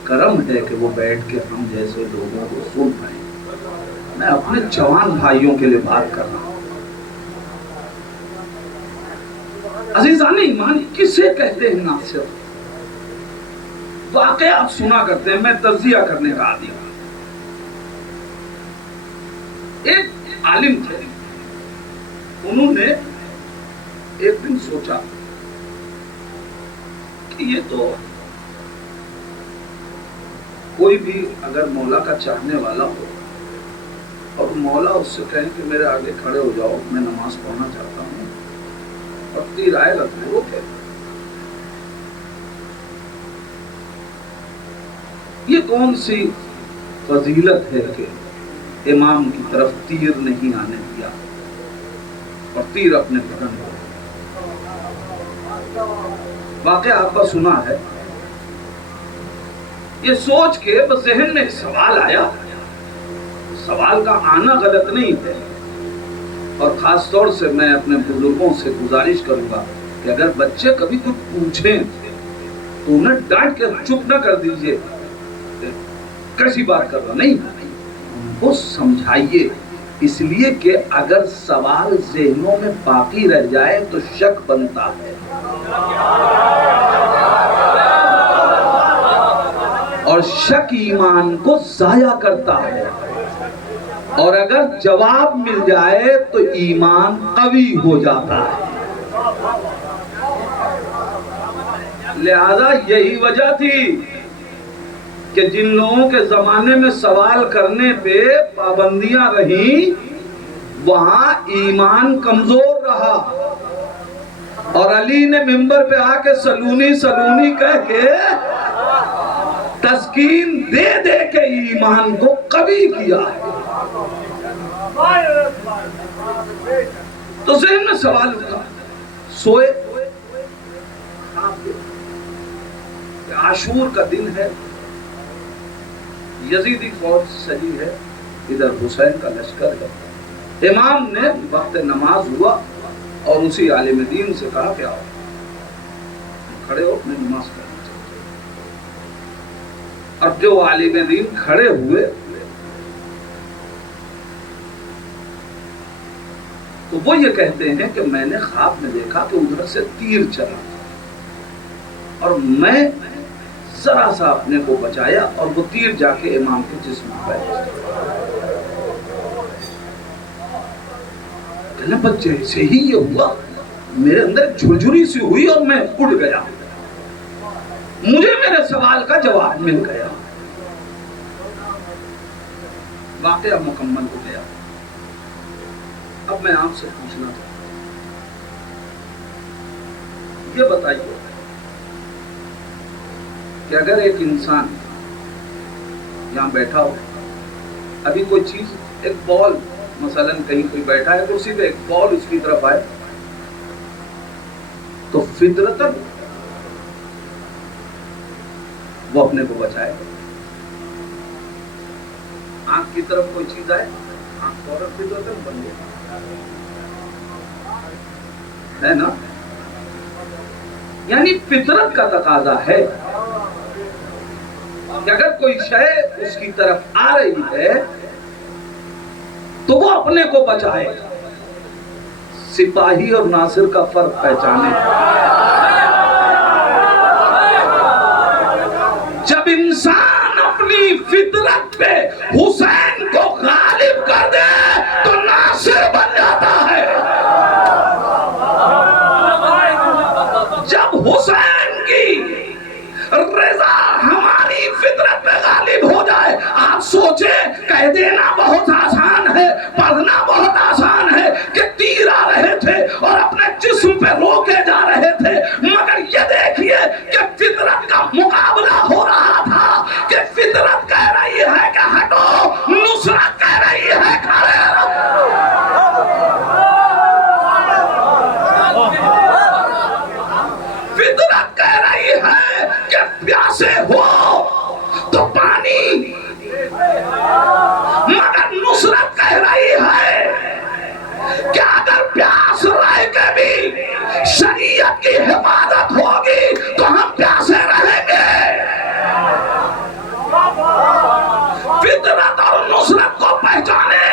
کرم ہے کہ وہ بیٹھ کے ہم جیسے لوگوں کو سن پائیں۔ میں اپنے جوان بھائیوں کے لیے بات کر رہا ہوں۔ عزیزان ایمان، کسے کہتے ہیں ناصر؟ واقعہ آپ سنا کرتے ہیں، میں تجزیہ کرنے کا عادی ہوں۔ ایک عالم تھے، انہوں نے ایک دن سوچا کہ یہ تو کوئی بھی اگر مولا کا چاہنے والا ہو اور مولا اس سے کہیں کہ میرے آگے کھڑے ہو جاؤ، میں نماز پڑھنا چاہتا ہوں، اپنی رائے رکھے، وہ کہتے یہ کون سی فضیلت ہے کہ امام کی طرف تیر نہیں آنے دیا اور تیر اپنے بدن کو۔ واقعہ آپ کا سنا ہے، یہ سوچ کے بس ذہن میں ایک سوال آیا. سوال کا آنا غلط نہیں ہے، اور خاص طور سے میں اپنے بزرگوں سے گزارش کروں گا کہ اگر بچے کبھی کچھ پوچھیں تو انہیں ڈانٹ کے چپ نہ کر دیجئے، کیسی بات کر رہا نہیں، وہ سمجھائیے. اس لیے کہ اگر سوال ذہنوں میں باقی رہ جائے تو شک بنتا ہے، اور شک ایمان کو ضائع کرتا ہے، اور اگر جواب مل جائے تو ایمان قوی ہو جاتا ہے. لہذا یہی وجہ تھی کہ جن لوگوں کے زمانے میں سوال کرنے پہ پابندیاں رہیں وہاں ایمان کمزور رہا، اور علی نے منبر پہ آ کے سلونی سلونی کہہ کے تسکین دے دے کے ایمان کو قوی کیا ہے. تو ذہن میں سوال اٹھا، سوئے عاشور کا دن ہے، یزیدی فوج سجی ہے، ادھر حسین کا لشکر ہے. امام نے وقت نماز ہوا اور اسی عالم دین سے کہا کہ آؤ کھڑے ہو، اپنی نماز پڑھنا چاہتے. اب جو عالم دین کھڑے ہوئے تو وہ یہ کہتے ہیں کہ میں نے خواب میں دیکھا کہ ادھر سے تیر چلا اور میں ذرا سا اپنے کو بچایا اور وہ تیر جا کے امام کے جسم پہ بس جیسے ہی یہ ہوا میرے اندر جھرجھری سی ہوئی اور میں اڑ گیا، مجھے میرے سوال کا جواب مل گیا. واقعہ مکمل ہو گیا. اب میں آپ سے پوچھنا چاہتا ہوں، یہ بتائیے کہ اگر ایک انسان یہاں بیٹھا ہو، ابھی کوئی چیز ایک بال مثلا کہیں کوئی بیٹھا ہے کرسی پہ، ایک بال اس کی طرف آئے تو فطرتاً وہ اپنے کو بچائے. آنکھ کی طرف کوئی چیز آئے، آنکھ فوراً فطرتاً بن گئی ہے نا. یعنی فطرت کا تقاضا ہے کہ اگر کوئی شے اس کی طرف آ رہی ہے تو وہ اپنے کو بچائے. سپاہی اور ناصر کا فرق پہچانے. جب انسان اپنی فطرت پہ حسین کو غالب کر دے تو ناصر بن جاتا ہے. جب حسین کی رضا ہماری فطرت پہ غالب ہو جائے، آپ سوچیں کہہ دینا بہت آسان ہے، پڑھنا بہت آسان ہے کہ تیر آ رہے تھے اور اپنے جسم پہ روکے جا رہے تھے، مگر یہ دیکھیے کہ فطرت کا مقابلہ ہو رہا تھا کہ فطرت کہہ رہی ہے کہ ہٹو، نصرت کہہ رہی ہے کھڑے رہو. فطرت کہہ رہی ہے کہ پیاسے ہو تو پانی، مگر نصرت کہہ رہی ہے کہ اگر پیاس رہ کے بھی شریعت کی حفاظت ہوگی تو ہم پیاسے رہیں گے. فطرت اور نصرت کو پہچانے.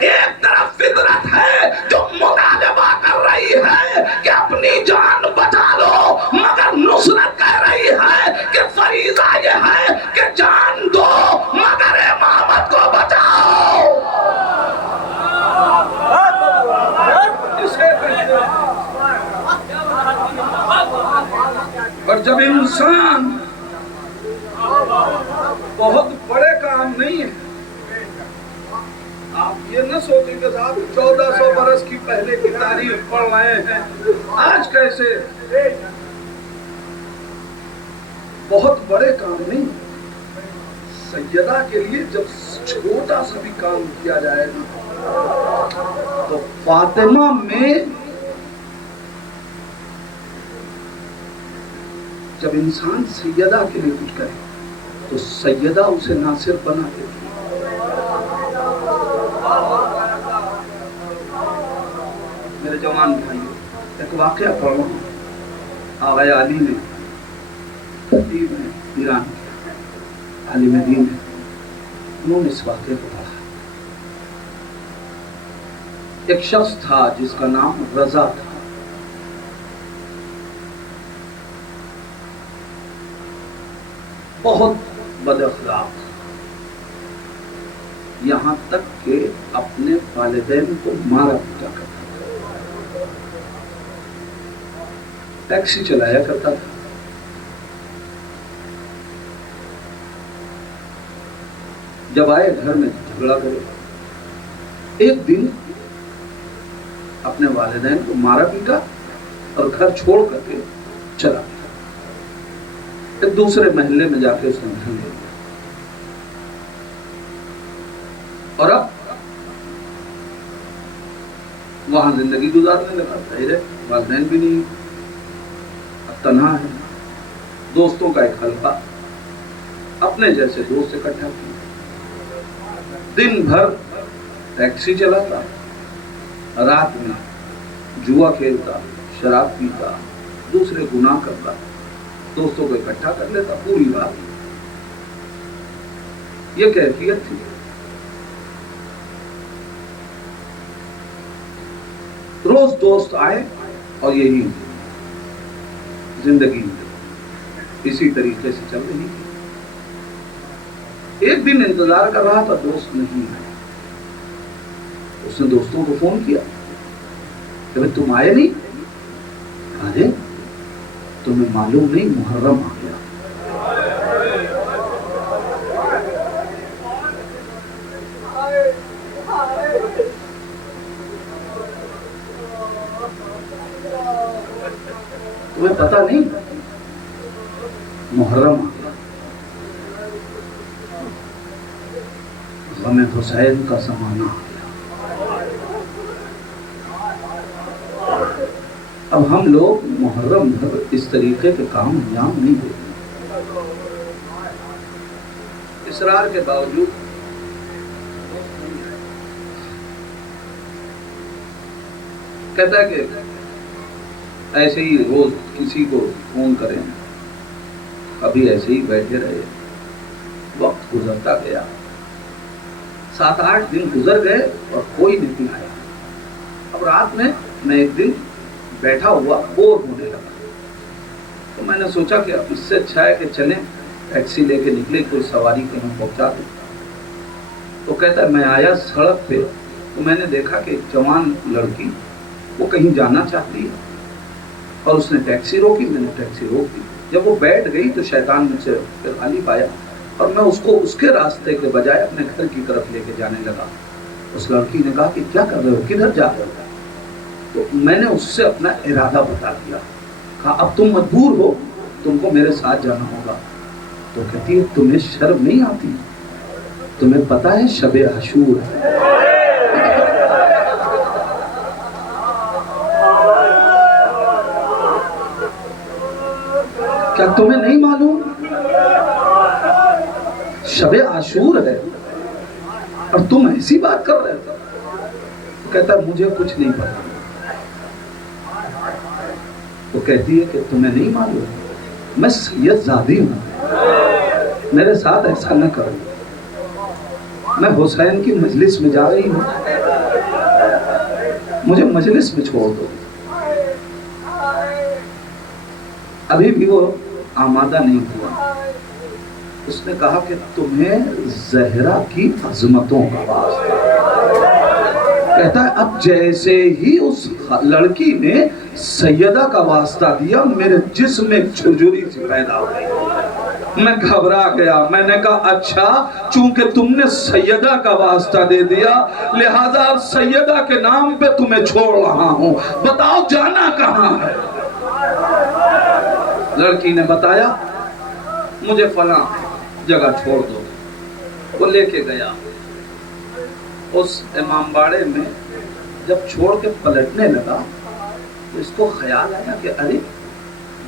ایک طرف فطرت ہے جو مطالبہ کر رہی ہے کہ اپنی جان بچا لو، مگر نصرت کہہ رہی ہے کہ فریضہ یہ ہے کہ جان دو مگر امامت کو بچاؤ. اور جب انسان بہت بڑے کام نہیں ہے، آپ یہ نہ سوچیں کہ صاحب 1400 برس کی پہلے کی تاریخ پڑھ رہے ہیں آج کیسے. بہت بڑے کام نہیں. سیدہ کے لیے جب چھوٹا سا بھی کام کیا جائے گا تو فاطمہ میں جب انسان سیدہ کے لیے کچھ کرے تو سیدہ اسے ناصر بنا دیتی ہے۔ میرے جوان بھائیوں، ایک واقعہ پڑھ رہا ہوں۔ آغا علی نے خطیب نے ایران کے عالم دین ہے، انہوں نے اس واقعے کو پڑھا۔ ایک شخص تھا جس کا نام رضا تھا۔ بہت بد اخلاق، یہاں تک کہ اپنے والدین کو مارا پیٹا کرتا تھا، ٹیکسی چلایا کرتا تھا، جب آئے گھر میں جھگڑا کرے۔ ایک دن اپنے والدین کو مارا پیٹا اور گھر چھوڑ کر کے چلا گیا۔ ایک دوسرے محلے میں جا کے اس نے گھر لے لیا، اور اب وہاں زندگی گزارنے لگا۔ ظاہر ہے والدین بھی نہیں، اب تنہا ہے۔ دوستوں کا ایک حلقہ، اپنے جیسے دوست اکٹھا کیا، دن بھر ٹیکسی چلاتا، رات میں جوا کھیلتا، شراب پیتا، دوسرے گناہ کرتا، دوستوں کو اکٹھا کر لیتا پوری رات۔ یہ کیفیت تھی۔ روز دوست آئے اور یہی زندگی اسی طریقے سے چل رہی تھی۔ ایک دن انتظار کر رہا تھا، دوست نہیں آئے۔ اس نے دوستوں کو فون کیا کہ بھائی تم آئے نہیں؟ ارے تمہیں معلوم نہیں محرم آ گیا۔ تمہیں پتہ نہیں محرم آ گیا، غم حسین کا زمانہ آ گیا۔ اب ہم لوگ محرم بھر اس طریقے کے کام انجام نہیں دیتے، اصرار کے باوجود کہتا ہے کہ ایسے ہی روز کسی کو فون کریں، کبھی ایسے ہی بیٹھے رہے، وقت گزرتا گیا، 7-8 دن گزر گئے اور کوئی نہیں آیا۔ اب رات میں ایک دن بیٹھا ہوا بور ہونے لگا، تو میں نے سوچا کہ اب اس سے اچھا ہے کہ چلیں ٹیکسی لے کے نکلے، کوئی سواری کہیں پہنچا دیں۔ تو کہتا ہے میں آیا سڑک پہ تو میں نے دیکھا کہ ایک جوان لڑکی وہ کہیں جانا چاہتی ہے، اور اس نے ٹیکسی روکی، میں نے ٹیکسی روک دی۔ جب وہ بیٹھ گئی تو شیطان مجھ سے غالب آیا اور میں اس کو اس کے راستے کے بجائے اپنے گھر کی طرف لے کے جانے لگا۔ اس لڑکی نے کہا کہ کیا کر رہے ہو، کدھر جا رہے ہو؟ تو میں نے اس سے اپنا ارادہ بتا دیا، کہا اب تم مجبور ہو، تم کو میرے ساتھ جانا ہوگا۔ تو کہتی ہے تمہیں شرم نہیں آتی؟ تمہیں پتا ہے شب عاشور ہے۔ کیا تمہیں نہیں معلوم شب عاشور ہے اور تم ایسی بات کر رہے ہو؟ کہتا ہے مجھے کچھ نہیں پتا۔ تو کہتی ہے کہ تمہیں نہیں معلوم میں سید زادی ہوں، میرے ساتھ ایسا نہ کرو، میں حسین کی مجلس میں جا رہی ہوں، مجھے مجلس میں چھوڑ دو۔ ابھی بھی وہ آمادہ نہیں ہوا۔ اس نے کہا کہ تمہیں زہرا کی عظمتوں کا واسطہ۔ کہتا ہے اب جیسے ہی اس لڑکی نے سیدہ کا واسطہ دیا، میرے جسم میں ایک جھرجھری سی پیدا ہو گئی۔ میں گھبرا گیا، میں نے کہا اچھا چونکہ تم نے سیدہ کا واسطہ دے دیا لہذا اب سیدہ کے نام پہ تمہیں چھوڑ رہا ہوں، بتاؤ جانا کہاں ہے؟ لڑکی نے بتایا مجھے فلاں جگہ چھوڑ دو۔ وہ لے کے گیا اس امام باڑے میں۔ جب چھوڑ کے پلٹنے لگا تو اس کو خیال آیا کہ ارے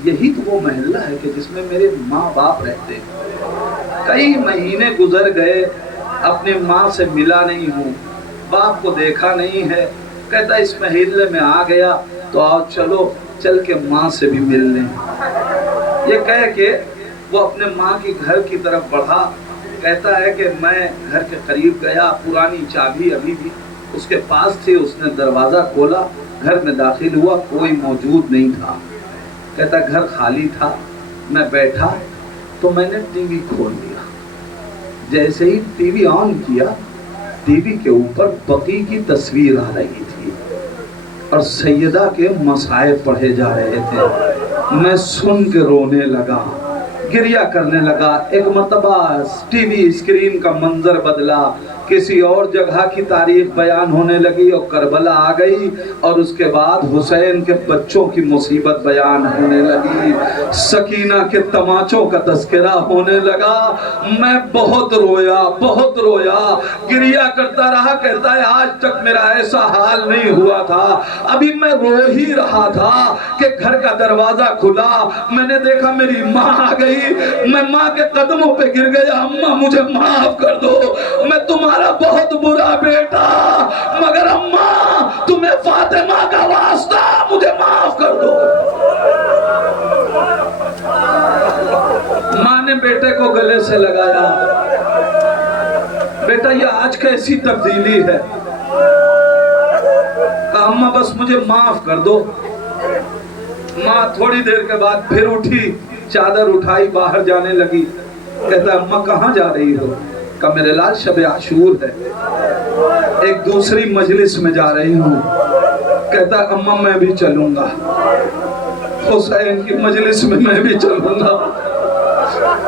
یہی تو وہ محلہ ہے کہ جس میں میرے ماں باپ رہتے ہیں. کئی مہینے گزر گئے، اپنی ماں سے ملا نہیں ہوں، باپ کو دیکھا نہیں ہے. کہتا اس محلے میں آ گیا تو آؤ چلو چل کے ماں سے بھی مل لیں. یہ کہہ کے وہ اپنے ماں کی گھر کی طرف بڑھا. کہتا ہے کہ میں گھر کے قریب گیا، پرانی چابی ابھی بھی اس کے پاس تھی. اس نے دروازہ کھولا، گھر میں داخل ہوا، کوئی موجود نہیں تھا. کہتا گھر خالی تھا. میں بیٹھا تو میں نے ٹی وی کھول دیا. جیسے ہی ٹی وی آن کیا، ٹی وی کے اوپر بقی کی تصویر آ رہی تھی اور سیدہ کے مصائب پڑھے جا رہے تھے. میں سن کے رونے لگا، گریہ کرنے لگا. ایک مرتبہ ٹی وی اسکرین کا منظر بدلا، کسی اور جگہ کی تاریخ بیان ہونے لگی اور کربلا آ گئی، اور اس کے بعد حسین کے بچوں کی مصیبت بیان ہونے لگی، سکینہ کے تماچوں کا تذکرہ ہونے لگا. میں بہت رویا، بہت رویا، گریہ کرتا رہا. کہتا ہے آج تک میرا ایسا حال نہیں ہوا تھا. ابھی میں رو ہی رہا تھا کہ گھر کا دروازہ کھلا، میں نے دیکھا میری ماں آ گئی. میں ماں کے قدموں پہ گر گیا، اماں مجھے معاف کر دو، میں تمہارا بہت برا بیٹا، مگر اماں تمہیں فاطمہ کا واسطہ، مجھے معاف کر دو. ماں نے بیٹے کو گلے سے لگایا. بیٹا یہ آج کیسی تبدیلی ہے؟ کہا اماں بس مجھے معاف کر دو. ماں تھوڑی دیر کے بعد پھر اٹھی، چادر اٹھائی، باہر جانے لگی. کہتا اماں کہاں جا رہی ہو؟ کہا میرے لال شب عاشور ہے، ایک دوسری مجلس میں جا رہی ہوں. کہتا اماں میں بھی چلوں گا، حسین کی مجلس میں بھی چلوں گا.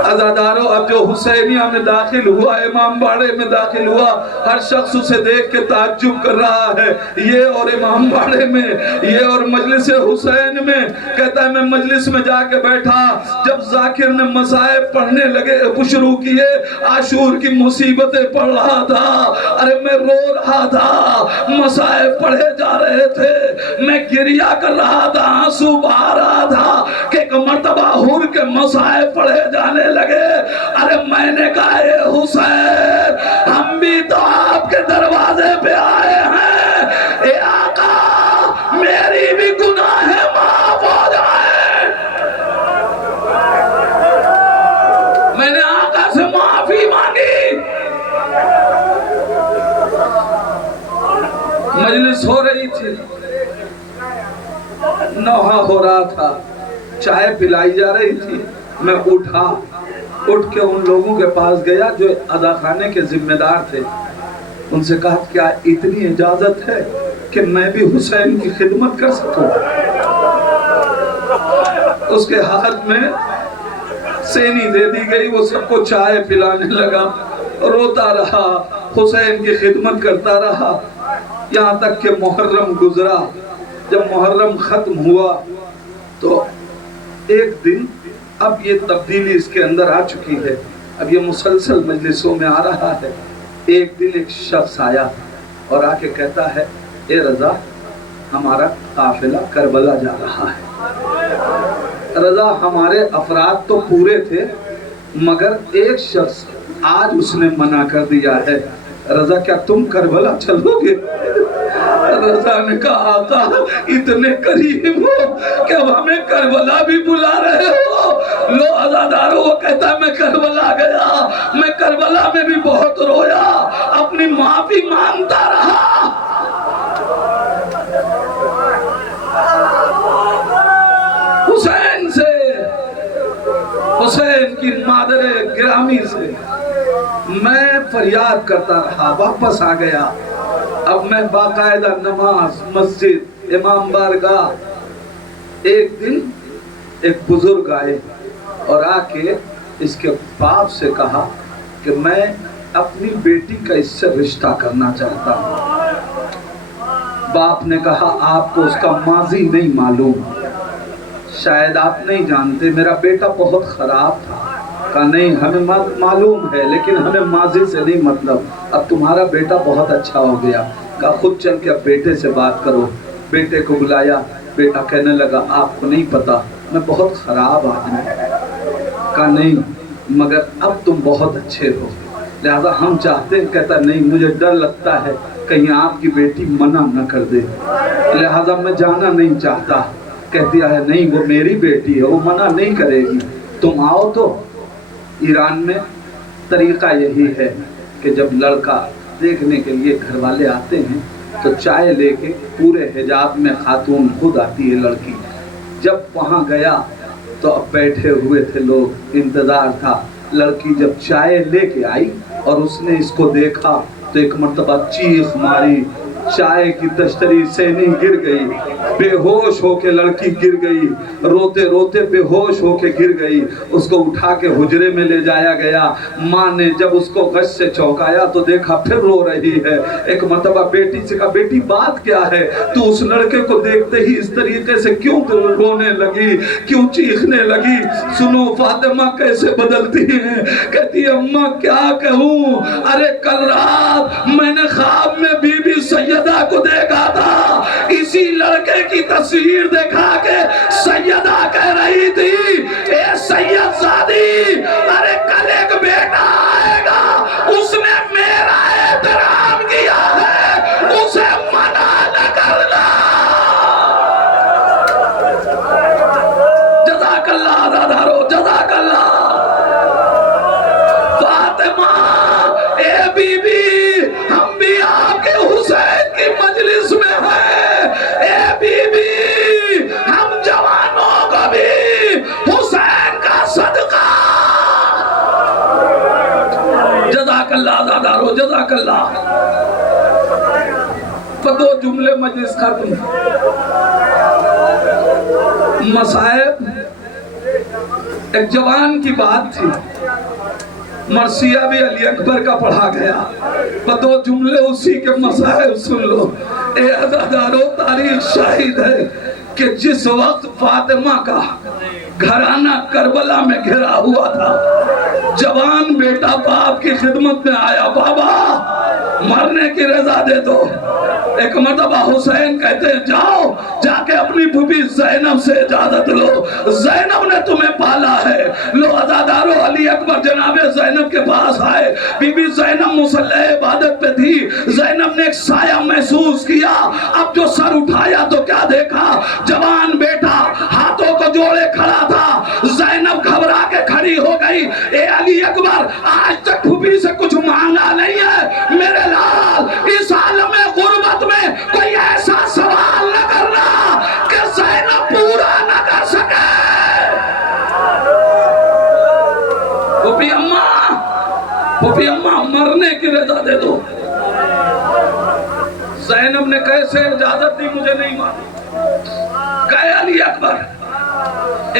عزادارو اب جو حسینیہ میں داخل ہوا، امام باڑے میں داخل ہوا، ہر شخص اسے دیکھ کے تعجب کر رہا ہے. یہ اور امام باڑے میں، یہ اور مجلس حسین میں. کہتا ہے میں مجلس میں جا کے بیٹھا. جب ذاکر نے مصائب پڑھنے لگے شروع کیے، عاشور کی مصیبتیں پڑھ رہا تھا. ارے میں رو رہا تھا، مصائب پڑھے جا رہے تھے، میں گریہ کر رہا تھا، آنسو بہا رہا تھا کہ ایک مرتبہ حور کے مصائب پڑھے جانے لگے. ارے میں نے کہا اے حسین ہم بھی تو آپ کے دروازے پہ آئے ہیں، اے آقا میری بھی گناہ معاف ہو جائے. میں نے آقا سے معافی مانگی. مجلس ہو رہی تھی، نوحہ ہو رہا تھا، چائے پلائی جا رہی تھی. میں اٹھ کے ان لوگوں کے پاس گیا جو ادا خانے کے ذمہ دار تھے. ان سے کہا کیا اتنی اجازت ہے کہ میں بھی حسین کی خدمت کر سکوں؟ اس کے ہاتھ میں سینی دے دی گئی، وہ سب کو چائے پلانے لگا، روتا رہا، حسین کی خدمت کرتا رہا یہاں تک کہ محرم گزرا. جب محرم ختم ہوا تو ایک دن اب یہ تبدیلی اس کے اندر آ چکی ہے، اب یہ مسلسل مجلسوں میں آ رہا ہے. ایک دن ایک شخص آیا اور آ کے کہتا ہے اے رضا ہمارا قافلہ کربلا جا رہا ہے. رضا ہمارے افراد تو پورے تھے مگر ایک شخص آج اس نے منع کر دیا ہے. رضا کیا تم کربلا چلو گے؟ رضا نے کہا آقا اتنے کریم ہو کہ اب ہمیں کربلا بھی بلا رہے ہو. لو عزادارو وہ کہتا ہے میں کربلا گیا، میں کربلا میں بھی بہت رویا، اپنی معافی مانگتا رہا. حسین سے، حسین کی مادر گرامی سے میں فریاد کرتا رہا. واپس آ گیا. اب میں باقاعدہ نماز، مسجد، امام بارگاہ. ایک دن ایک بزرگ آئے اور آ کے اس کے باپ سے کہا کہ میں اپنی بیٹی کا اس سے رشتہ کرنا چاہتا ہوں. باپ نے کہا آپ کو اس کا ماضی نہیں معلوم، شاید آپ نہیں جانتے، میرا بیٹا بہت خراب تھا. کہا نہیں ہمیں معلوم ہے لیکن ہمیں ماضی سے نہیں مطلب، اب تمہارا بیٹا بہت اچھا ہو گیا. کہا خود چل کے اب بیٹے سے بات کرو. بیٹے کو بلایا. بیٹا کہنے لگا آپ کو نہیں پتا میں بہت خراب آدمی ہوں۔ کہا نہیں مگر اب تم بہت اچھے ہو، لہذا ہم چاہتے ہیں۔ کہتا نہیں مجھے ڈر لگتا ہے کہیں آپ کی بیٹی منع نہ کر دے، لہذا میں جانا نہیں چاہتا۔ کہتی ہے نہیں وہ میری بیٹی ہے، وہ منع نہیں کرے گی، تم آؤ۔ تو ایران میں طریقہ یہی ہے کہ جب لڑکا دیکھنے کے لیے گھر والے آتے ہیں تو چائے لے کے پورے حجاب میں خاتون خود آتی ہے لڑکی۔ جب وہاں گیا تو اب بیٹھے ہوئے تھے لوگ، انتظار تھا۔ لڑکی جب چائے لے کے آئی اور اس نے اس کو دیکھا تو ایک مرتبہ چیخ ماری، چائے کی تشتری سینی گر گئی، بے ہوش ہو کے لڑکی گر گئی، روتے روتے بے ہوش ہو کے گر گئی۔ اس کو اٹھا کے حجرے میں لے جایا گیا۔ ماں نے جب اس کو غش سے چونکایا تو دیکھا پھر رو رہی ہے۔ ایک مرتبہ بیٹی سے کہا بیٹی بات کیا ہے، تو اس لڑکے کو دیکھتے ہی اس طریقے سے کیوں رونے لگی، کیوں چیخنے لگی؟ سنو فاطمہ کیسے بدلتی ہیں۔ کہتی اماں کیا کہوں، ارے کل رات میں نے خواب میں بی بی سیدہ کو دیکھا تھا، اسی لڑکے کی تصویر دکھا کے سیدہ کہہ رہی تھی اے سید زادی، ارے کل ایک بیٹا آئے گا، اس نے میرا احترام کیا ہے، اسے منع نہ کرنا۔ جزاک اللہ عزادارو، جزاک اللہ۔ فاطمہ اے بی بی، ہم بھی آپ کے حسین کی مجلس میں ہیں، اے بی بی ہم جوانوں کو بھی حسین کا صدقہ۔ جزاک اللہ عزادارو، جزاک اللہ۔ دو جملے مجلس ختم۔ مصائب ایک جوان کی بات تھی، مرثیہ بھی علی اکبر کا پڑھا گیا، دو جملے اسی کے مصائب سن لو۔ اے عزادارو تاریخ شاہد ہے کہ جس وقت فاطمہ کا گھرانہ کربلا میں گھرا ہوا تھا، جوان بیٹا باپ کی خدمت میں آیا، بابا مرنے کی رضا دے دو۔ ایک مرتبہ حسین کہتے ہیں جاؤ جا کے اپنی بھوبی زینب سے اجازت لو، زینب نے تمہیں پالا ہے۔ لو عزادارو علی اکبر جناب زینب کے پاس آئے، بی بی زینب مصلی عبادت پہ تھی۔ زینب نے ایک سایہ محسوس کیا، اب جو سر اٹھایا تو کیا دیکھا، جوان بیٹا ہاتھوں کو جوڑے کھڑا تھا۔ زینب گھبرا کے کھڑی ہو گئی، اے علی اکبر آج تک بھوبی سے کچھ مانگا نہیں ہے، میرے لال اس عالم غربت میں کوئی ایسا سوال نہ کرنا کہ زینب پورا نہ کر سکے۔ پھوپھی اماں مرنے کی رضا دے دو۔ زینب نے کیسے اجازت دی مجھے نہیں معلوم۔ گئے علی اکبر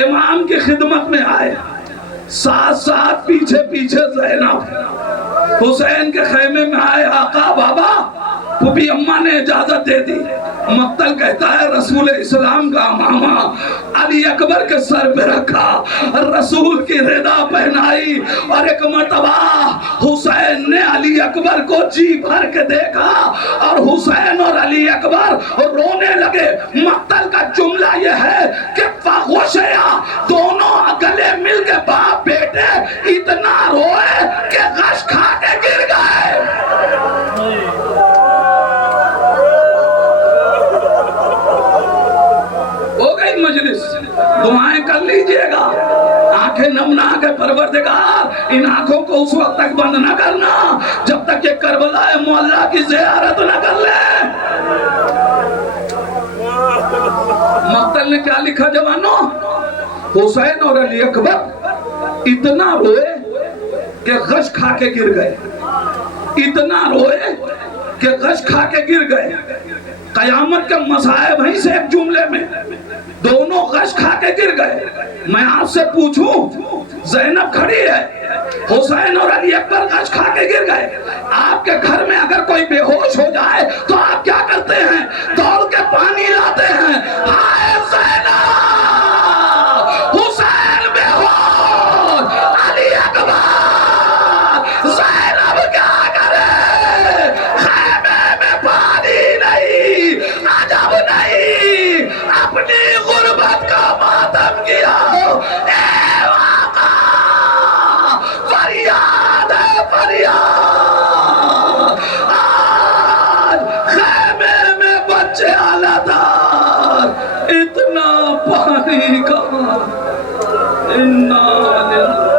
امام کی خدمت میں آئے، ساتھ ساتھ پیچھے پیچھے زینب حسین کے خیمے میں آئے۔ آقا بابا، پھوپھی اماں نے اجازت دے دی۔ مقتل کہتا ہے رسول اسلام کا امامہ علی اکبر کے سر پہ رکھا، رسول کی رضا پہنائی، اور ایک مرتبہ حسین نے علی اکبر کو جی بھر کے دیکھا، اور حسین اور علی اکبر رونے لگے۔ مقتل کا جملہ یہ ہے کہ فغشیا، دونوں گلے مل کے باپ بیٹے اتنا روئے کہ غش کھا کے گر گئے۔ مجلس دعائیں کر لیجئے گا، آنکھیں نمنا کے پروردگار ان آنکھوں کو اس وقت تک بند نہ کرنا جب تک یہ کربلا معلیٰ کی زیارت نہ کر لیں۔ مقتل نے کیا لکھا جوانوں؟ حسین اور علی اکبر اتنا روئے کہ غش کھا کے گر گئے، اتنا روئے کہ غش کھا کے گر گئے۔ قیامت کے مصائب ہیں سے ایک جملے میں، دونوں غش کھا کے گر گئے۔ میں آپ سے پوچھوں، زینب کھڑی ہے، حسین اور علی اکبر غش کھا کے گر گئے۔ آپ کے گھر میں اگر کوئی بے ہوش ہو جائے تو آپ کیا کرتے ہیں؟ دوڑ کے پانی لاتے ہیں۔ ہائے زینب، حسین بے ہوش، علی اکبر، زینب کیا کرے؟ خیمے میں پانی نہیں، عجب نہیں، اپنی غربت کا ماتم کیا۔ اتنا پانی کہاں، انا للہ